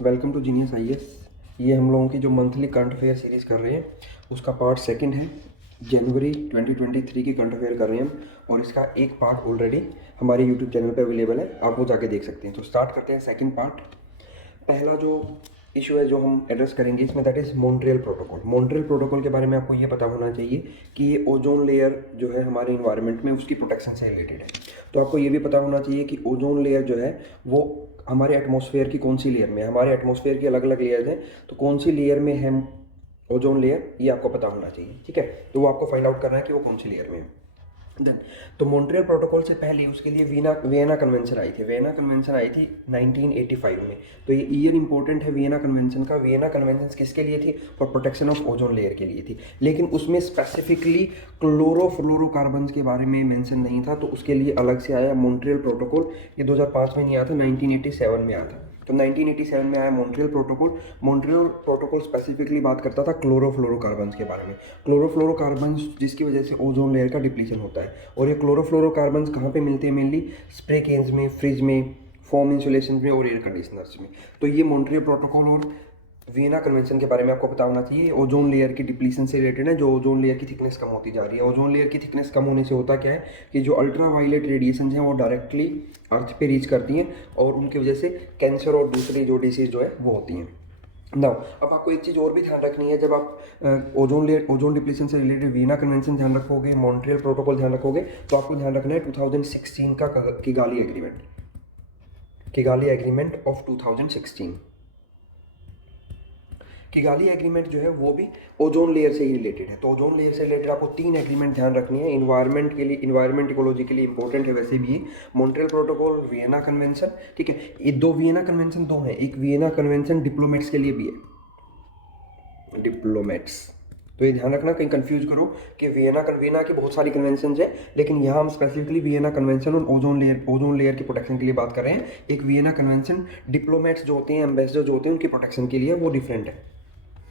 Welcome to genius IAS. ये हम लोगों की जो मंथली करंट अफेयर सीरीज़ कर रहे हैं उसका पार्ट सेकंड है। जनवरी 2023 की करंट अफेयर कर रहे हैं हम, और इसका एक पार्ट ऑलरेडी हमारे यूट्यूब चैनल पे अवेलेबल है, आप वो जाके देख सकते हैं। तो स्टार्ट करते हैं सेकंड पार्ट। पहला जो इशू है जो हम एड्रेस करेंगे इसमें, that is Montreal protocol. Montreal protocol के बारे में आपको ये पता होना चाहिए कि ये ओजोन लेयर जो है हमारे इन्वायरमेंट में उसकी प्रोटेक्शन से रिलेटेड है। तो आपको ये भी पता होना चाहिए कि ओजोन लेयर जो है वो हमारे एटमॉस्फेयर की कौन सी लेयर में है। हमारे एटमॉस्फेयर की अलग अलग लेयर्स हैं, तो कौन सी लेयर में है ओजोन लेयर ये आपको पता होना चाहिए, ठीक है। तो वो आपको फाइंड आउट करना है कि वो कौन सी लेयर में है। देन तो मॉन्ट्रियल प्रोटोकॉल से पहले उसके लिए वियना कन्वेंशन आई थी। वियना कन्वेंशन आई थी 1985 में। तो ये ईयर इंपॉर्टेंट है वियना कन्वेंशन का। वियना कन्वेंशन किसके लिए थी? For protection of ozone layer के लिए थी, लेकिन उसमें स्पेसिफिकली क्लोरोफ्लोरोकार्बन्स के बारे में मेंशन नहीं था, तो उसके लिए अलग से आया मॉन्ट्रियल प्रोटोकॉल। ये 2005 में नहीं आया था, 1987 में आया था। तो 1987 में आया Montreal protocol. Montreal protocol specifically बात करता था क्लोरोफ्लोरोकार्बन्स के बारे में। क्लोरोफ्लोरोकार्बन्स जिसकी वजह से ओजोन लेयर का डिप्लीशन होता है। और ये क्लोरोफ्लोरोकार्बन्स कहाँ पे मिलते हैं? मेनली स्प्रे केन्स में, फ्रिज में, फोम इंसुलेशन में और एयर कंडीशनर्स में। तो ये मॉन्ट्रियल प्रोटोकॉल और वियना कन्वेंशन के बारे में आपको पता होना चाहिए। ओजोन लेयर की डिप्लीशन से रिलेटेड है, जो ओजोन लेयर की थिकनेस कम होती जा रही है। ओजोन लेयर की थिकनेस कम होने से होता क्या है कि जो अल्ट्रा वायलेट रेडिएशन हैं वो डायरेक्टली अर्थ पे रीच करती हैं, और उनकी वजह से कैंसर और दूसरी जो डिसीज जो है वो होती हैं। नाउ अब आपको एक चीज़ और भी ध्यान रखनी है। जब आप ओजोन डिप्लीशन से रिलेटेड वियना कन्वेंशन ध्यान रखोगे, मॉन्ट्रियल प्रोटोकॉल ध्यान रखोगे, तो आपको ध्यान रखना है 2016 का Kigali agreement. Kigali agreement of 2016। Kigali agreement जो है वो भी ओजोन लेयर से ही रिलेटेड है। तो ओजोन लेयर से रिलेटेड आपको 3 एग्रीमेंट ध्यान रखनी है। इन्वायरमेंट के लिए, इन्वायरमेंट इकोलॉजी के लिए इंपॉर्टेंट है वैसे भी। मॉन्ट्रियल प्रोटोकॉल, वियना कन्वेंशन, ठीक है। ये दो वियना कन्वेंशन दो हैं। एक वियना कन्वेंशन डिप्लोमेट्स के लिए भी है, डिप्लोमेट्स। तो ये ध्यान रखना, कहीं कंफ्यूज करो कि वियना की बहुत सारी कन्वेंशन है, लेकिन यहाँ हम स्पेसिफिकली वियना कन्वेंशन और ओजोन लेयर की प्रोटेक्शन के लिए बात कर रहे हैं। एक वियना कन्वेंशन डिप्लोमेट्स जो होते हैं, एम्बेसडर जो होते हैं, उनकी प्रोटेक्शन के लिए, वो डिफरेंट है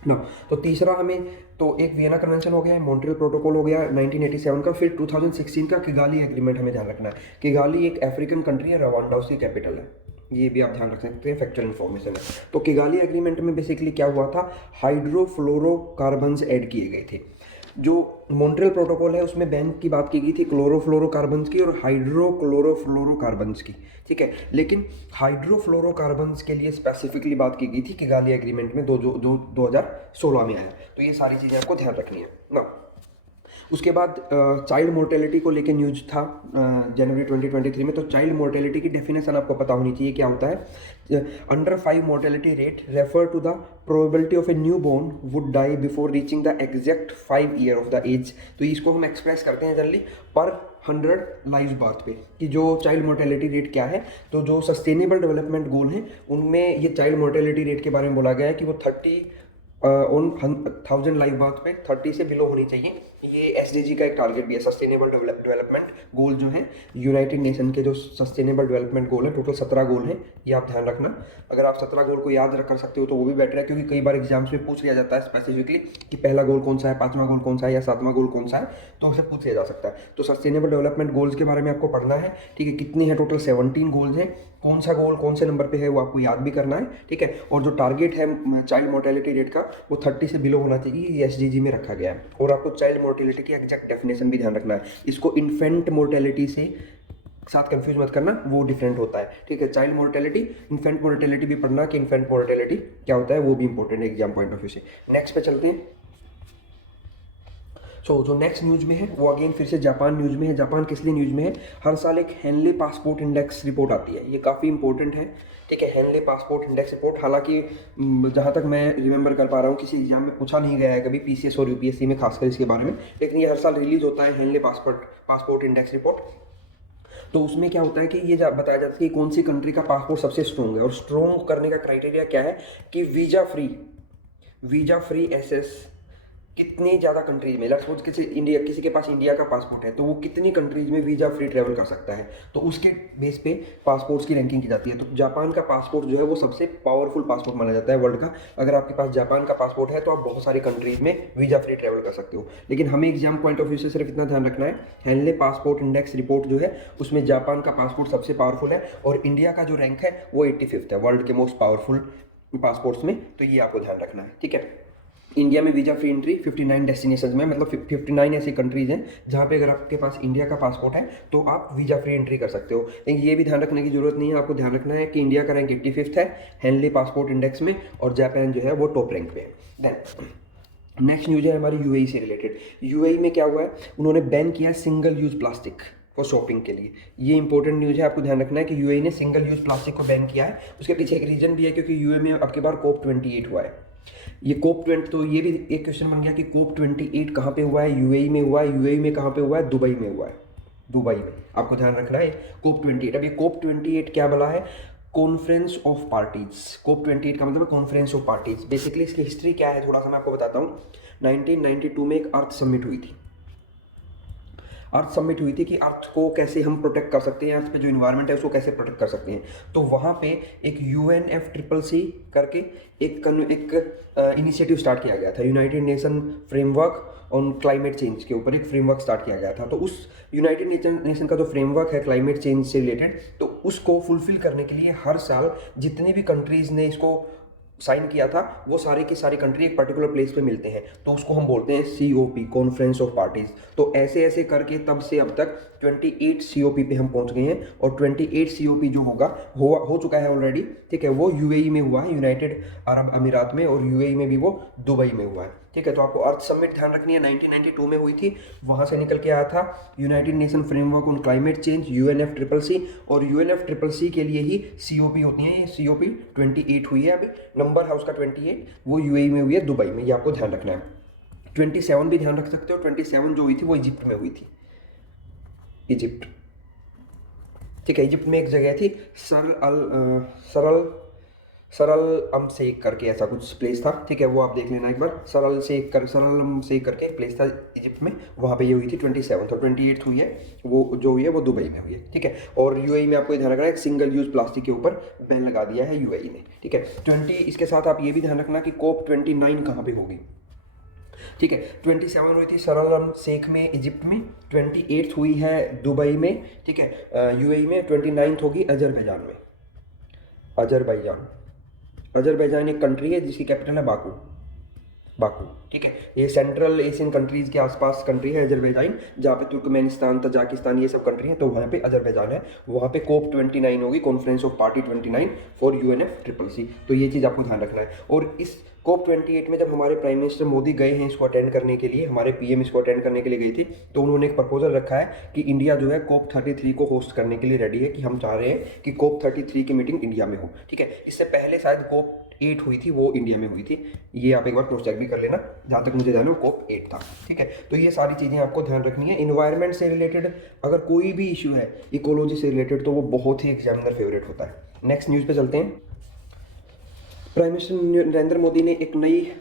ना। तो तीसरा हमें, तो एक वियना कन्वेंशन हो गया, मॉन्ट्रियल प्रोटोकॉल हो गया 1987 का, फिर 2016 का किगाली एग्रीमेंट हमें ध्यान रखना है। किगाली एक अफ्रीकन कंट्री है, रवांडा उसकी कैपिटल है। ये भी आप ध्यान रख सकते हैं, फैक्चुअल इन्फॉर्मेशन है। तो किगाली एग्रीमेंट में बेसिकली क्या हुआ था, हाइड्रोफ्लोरोकार्बन्स ऐड किए गए थे। जो मॉन्ट्रियल प्रोटोकॉल है उसमें बैन की बात की गई थी क्लोरोफ्लोरोकार्बन्स की और हाइड्रोक्लोरोफ्लोरोकार्बन्स की, ठीक है। लेकिन हाइड्रोफ्लोरोकार्बन्स के लिए स्पेसिफिकली बात की गई थी किगाली एग्रीमेंट में, 2016 में आया। तो ये सारी चीज़ें आपको ध्यान रखनी है ना। उसके बाद चाइल्ड मोर्टेलिटी को लेकर न्यूज था जनवरी 2023 में। तो चाइल्ड मोर्टेलिटी की डेफिनेशन आपको पता होनी चाहिए, क्या होता है। Under 5 mortality rate refer to the probability of a new born would die before reaching the exact 5 year of the age. तो इसको हम एक्सप्रेस करते हैं जनरली पर 100 लाइव बर्थ पे, कि जो चाइल्ड मोर्टेलिटी रेट क्या है। तो जो सस्टेनेबल डेवलपमेंट गोल हैं उनमें ये चाइल्ड मोर्टेलिटी रेट के बारे में बोला गया है कि वो 30 ऑन 1000 लाइव बर्थ पे 30 से बिलो होनी चाहिए। ये एसडीजी का एक टारगेट भी है, सस्टेनेबल डेवलपमेंट गोल जो है यूनाइटेड नेशन के, जो सस्टेनेबल डेवलपमेंट गोल है, टोटल 17 गोल हैं। ये आप ध्यान रखना। अगर आप 17 गोल को याद रख कर सकते हो तो वो भी बेटर है, क्योंकि कई बार एग्जाम्स में पूछ लिया जाता है स्पेसिफिकली कि पहला गोल कौन सा है, 5वां गोल कौन सा है या 7वां गोल कौन सा है, तो उसे पूछ लिया जा सकता है। तो सस्टेनेबल डेवलपमेंट गोल्स के बारे में आपको पढ़ना है, ठीक है। कितने हैं? टोटल 17 गोल्स हैं। कौन सा गोल कौन से नंबर पे है वो आपको याद भी करना है, ठीक है। और जो टारगेट है चाइल्ड मोर्टेलिटी रेट का वो 30 से बिलो होना चाहिए, ये एसडीजी में रखा गया है। और आपको चाइल्ड मोर्टेलिटी की एग्जैक्ट डेफिनेशन भी ध्यान रखना है। इसको इन्फेंट मोर्टेलिटी से साथ कंफ्यूज मत करना, वो डिफरेंट होता है, ठीक है। चाइल्ड मोर्टेलिटी, इन्फेंट मोर्टेलिटी भी पढ़ना कि इन्फेंट मोर्टेलिटी क्या होता है, वो भी इंपॉर्टेंट है एग्जाम पॉइंट ऑफ व्यू से। नेक्स्ट पे चलते हैं। जो नेक्स्ट न्यूज में है वो अगेन फिर से जापान न्यूज में है। जापान किस लिए न्यूज में है? हर साल एक हेनले पासपोर्ट इंडेक्स रिपोर्ट आती है, ये काफ़ी इंपॉर्टेंट है, ठीक है। हेनले पासपोर्ट इंडेक्स रिपोर्ट, हालांकि जहाँ तक मैं रिमेंबर कर पा रहा हूँ किसी एग्जाम में पूछा नहीं गया है कभी, पीसीएस और यूपीएससी में खासकर इसके बारे में, लेकिन ये हर साल रिलीज होता है हेनले पासपोर्ट इंडेक्स रिपोर्ट। तो उसमें क्या होता है कि ये बताया जाता है कि कौन सी कंट्री का पासपोर्ट सबसे स्ट्रॉन्ग है। और स्ट्रॉन्ग करने का क्राइटेरिया क्या है कि वीजा फ्री एसेस कितनी ज़्यादा कंट्रीज में, लेट्स सपोज किसी के पास इंडिया का पासपोर्ट है तो वो कितनी कंट्रीज में वीज़ा फ्री ट्रैवल कर सकता है, तो उसके बेस पे पासपोर्ट्स की रैंकिंग की जाती है। तो जापान का पासपोर्ट जो है वो सबसे पावरफुल पासपोर्ट माना जाता है वर्ल्ड का। अगर आपके पास जापान का पासपोर्ट है तो आप बहुत सारी कंट्रीज में वीज़ा फ्री ट्रैवल कर सकते हो। लेकिन हमें एग्जाम पॉइंट ऑफ व्यू से सिर्फ इतना ध्यान रखना है, हेनले पासपोर्ट इंडेक्स रिपोर्ट जो है उसमें जापान का पासपोर्ट सबसे पावरफुल है, और इंडिया का जो रैंक है वो 85th है, वर्ल्ड के मोस्ट पावरफुल पासपोर्ट्स में, तो ये आपको ध्यान रखना है, ठीक है। इंडिया में वीज़ा फ्री एंट्री 59 डेस्टिनेशंस में, मतलब 59 ऐसी कंट्रीज़ हैं जहाँ पे अगर आपके पास इंडिया का पासपोर्ट है तो आप वीज़ा फ्री एंट्री कर सकते हो। लेकिन ये भी ध्यान रखने की जरूरत नहीं है, आपको ध्यान रखना है कि इंडिया का रैंक 85th है हेनली पासपोर्ट इंडेक्स में, और जापान जो है वो टॉप रैंक पे है। देन नेक्स्ट न्यूज़ है हमारी यूएई से रिलेटेड। यूएई में क्या हुआ है, उन्होंने बैन किया single use plastic for shopping के लिए। ये इंपॉर्टेंट न्यूज़ है, आपको ध्यान रखना है कि यूएई ने सिंगल यूज़ प्लास्टिक को बैन किया है। उसके पीछे एक रीजन भी है, क्योंकि यूएई में अब की बार COP 28 हुआ है। ये COP 20, तो ये भी एक क्वेश्चन बन गया कि COP 28 कहाँ पे हुआ है, यूएई में हुआ है। यूएई में कहाँ पे हुआ है, दुबई में हुआ है। दुबई में आपको ध्यान रखना है COP 28। अब ये COP 28 क्या बोला है, कॉन्फ्रेंस ऑफ पार्टीज। COP 28 का मतलब है कॉन्फ्रेंस ऑफ पार्टीज। बेसिकली इसकी हिस्ट्री क्या है थोड़ा सा मैं आपको बताता हूँ। 1992 में एक अर्थ समिट हुई थी। अर्थ समिट हुई थी कि अर्थ को कैसे हम प्रोटेक्ट कर सकते हैं, अर्थ पे जो इन्वायरमेंट है उसको कैसे प्रोटेक्ट कर सकते हैं। तो वहाँ पे एक UNFCCC करके एक इनिशिएटिव स्टार्ट किया गया था, United nation framework on climate change के ऊपर एक फ्रेमवर्क स्टार्ट किया गया था। तो उस यूनाइटेड नेशन का जो फ्रेमवर्क है क्लाइमेट चेंज से रिलेटेड, तो उसको फुलफिल करने के लिए हर साल जितनी भी कंट्रीज़ ने इसको साइन किया था वो सारी की सारी कंट्री एक पर्टिकुलर प्लेस पे मिलते हैं, तो उसको हम बोलते हैं COP, कॉन्फ्रेंस ऑफ पार्टीज। तो ऐसे ऐसे करके तब से अब तक 28 COP पे हम पहुंच गए हैं, और 28 COP जो हो चुका है ऑलरेडी, ठीक है। वो UAE में हुआ है, यूनाइटेड अरब अमीरात में, और UAE में भी वो दुबई में हुआ है, ठीक है। तो आपको अर्थ समिट ध्यान रखनी है, 1992 में हुई थी। वहाँ से निकल के आया था United nation framework on climate change, UNFCCC, और UNFCCC के लिए ही COP होती हैं। ये COP 28 हुई है, अभी नंबर है उसका 28, वो UAE में हुई है, दुबई में। ये आपको ध्यान रखना है। 27 भी ध्यान रख सकते हो। 27 जो हुई थी वो इजिप्ट में हुई थी, इजिप्ट, ठीक है। इजिप्ट में एक जगह थी सरल अम शेख करके ऐसा कुछ प्लेस था, ठीक है। वो आप देख लेना एक बार, सरल अम शेख करके एक प्लेस था इजिप्ट में, वहाँ पे ये हुई थी 27। और 28 हुई है, वो जो हुई है वो दुबई में हुई है, ठीक है। और UAE में आपको ध्यान रखना है सिंगल यूज प्लास्टिक के ऊपर बैन लगा दिया है UAE ने, ठीक है। 20 इसके साथ आप ये भी ध्यान रखना कि COP 29 कहाँ पे होगी, ठीक है। 27 हुई थी सरल शेख में इजिप्ट में, 28 हुई है दुबई में, ठीक है, UAE में। 29 होगी अजरबैजान में। अजरबैजान एक कंट्री है जिसकी कैपिटल है बाकू, ठीक है। ये सेंट्रल एशियन कंट्रीज़ के आसपास कंट्री है अजरबैजान, जहाँ पे तुर्कमेनिस्तान, तजाकिस्तान ये सब कंट्री हैं, तो वहाँ पे अजरबैजान है। वहाँ पे COP 29 होगी, conference of party 29 for UNFCCC। तो ये चीज़ आपको ध्यान रखना है। और इस COP 28 में जब हमारे प्राइम मिनिस्टर मोदी गए हैं इसको अटेंड करने के लिए, हमारे PM इसको अटेंड करने के लिए गई थी, तो उन्होंने एक प्रपोजल रखा है कि इंडिया जो है COP 33 को होस्ट करने के लिए रेडी है, कि हम चाह रहे हैं कि COP 33 की मीटिंग इंडिया में हो, ठीक है। इससे पहले शायद COP 8 हुई थी, वो इंडिया में हुई थी। ये आप एक बार क्रॉस चेक भी कर लेना, जहाँ तक मुझे जाना COP 8 था, ठीक है। तो ये सारी चीज़ें आपको ध्यान रखनी है। इन्वायरमेंट से रिलेटेड अगर कोई भी इशू है इकोलॉजी से रिलेटेड, तो वो बहुत ही एग्जामिनर फेवरेट होता है। नेक्स्ट न्यूज़ पे चलते हैं। प्राइम मिनिस्टर नरेंद्र मोदी ने एक नई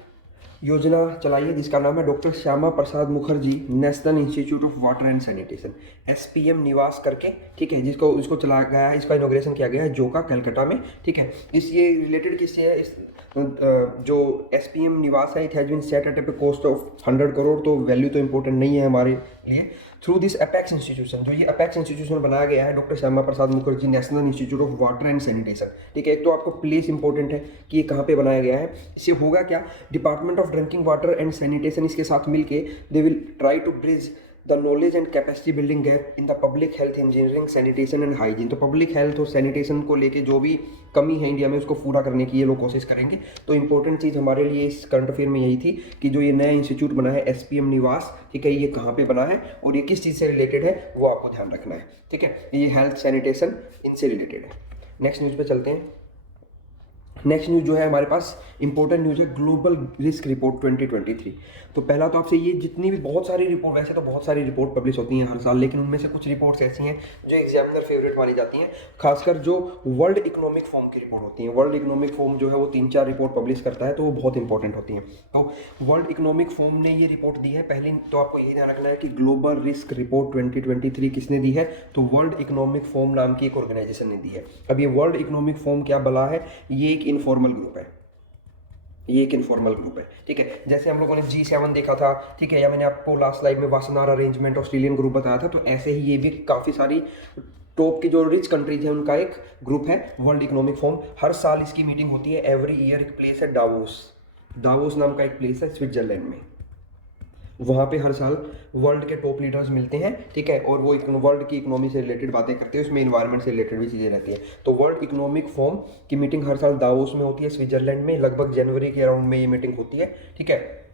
योजना चलाई है जिसका नाम है doctor Shyama Prasad Mukherjee national institute of water and sanitation, SPM निवास करके, ठीक है, इसको चलाया गया है, इसका इनॉग्रेशन किया गया है जोका कलकत्ता में, ठीक है। ये रिलेटेड किससे है, इस जो SPM निवास है, it has been set at a cost of 100 crore, तो वैल्यू तो इंपॉर्टेंट नहीं है हमारे लिए। थ्रू दिस अपेक्स इंस्टीट्यूशन, जो ये अपेक्स इंस्टीट्यूशन बनाया गया है doctor Shyama Prasad Mukherjee national institute of water and sanitation, ठीक है। एक तो आपको प्लेस इंपॉर्टेंट है कि ये कहाँ पे बनाया गया है। इससे होगा क्या, department of drinking water and sanitation इसके साथ मिलके they will try to bridge the knowledge and capacity building gap in the public health engineering sanitation and hygiene. तो पब्लिक हेल्थ और सैनिटेशन को लेके जो भी कमी है इंडिया में उसको पूरा करने की ये लोग कोशिश करेंगे। तो इंपॉर्टेंट चीज़ हमारे लिए इस करंट अफेयर में यही थी कि जो ये नया इंस्टीट्यूट बना है SPM निवास, ठीक है, ये कहाँ पे बना है और ये किस चीज़ से रिलेटेड है वो आपको ध्यान रखना है, ठीक है। ये हेल्थ सैनिटेशन इनसे रिलेटेड है। नेक्स्ट न्यूज़ पे चलते हैं। नेक्स्ट न्यूज़ जो है हमारे पास इंपॉर्टेंट न्यूज़ है ग्लोबल रिस्क रिपोर्ट 2023। तो पहला तो आपसे ये जितनी भी बहुत सारी रिपोर्ट, वैसे तो बहुत सारी रिपोर्ट पब्लिश होती हैं हर साल, लेकिन उनमें से कुछ रिपोर्ट्स ऐसी हैं जो एग्जामिनर फेवरेट मानी जाती हैं, खासकर जो वर्ल्ड इकोनॉमिक फोरम की रिपोर्ट होती हैं। वर्ल्ड इकोनॉमिक फोरम जो है वो 3-4 रिपोर्ट पब्लिश करता है, तो वो बहुत इंपॉर्टेंट होती हैं। तो वर्ल्ड इकोनॉमिक फोरम ने ये रिपोर्ट दी है। पहले तो आपको ये ध्यान रखना है कि ग्लोबल रिस्क रिपोर्ट 2023 किसने दी है, तो वर्ल्ड इकोनॉमिक फोरम नाम की एक ऑर्गेनाइजेशन ने दी है। अब ये वर्ल्ड इकोनॉमिक फोरम क्या बला है, ये एक इनफॉर्मल ग्रुप है, ये एक इनफॉर्मल ग्रुप है, ठीक है। जैसे हम लोगों ने G7 देखा था, ठीक है, या मैंने आपको लास्ट स्लाइड में वासनार अरेंजमेंट ऑस्ट्रेलियन ग्रुप बताया था, तो ऐसे ही ये भी काफ़ी सारी टॉप की जो रिच कंट्रीज है उनका एक ग्रुप है वर्ल्ड इकोनॉमिक फोरम। हर साल इसकी मीटिंग होती है, एवरी ईयर। एक प्लेस है डावोस, डावोस नाम का एक प्लेस है स्विट्जरलैंड में। वहाँ पे हर साल वर्ल्ड के टॉप लीडर्स मिलते हैं, ठीक है, और वो वर्ल्ड की इकोनॉमी से रिलेटेड बातें करते हैं, उसमें इन्वायरमेंट से रिलेटेड भी चीज़ें रहती हैं। तो वर्ल्ड इकोनॉमिक फोरम की मीटिंग हर साल दावोस में होती है स्विट्जरलैंड में, लगभग जनवरी के अराउंड में ये मीटिंग होती है, ठीक है।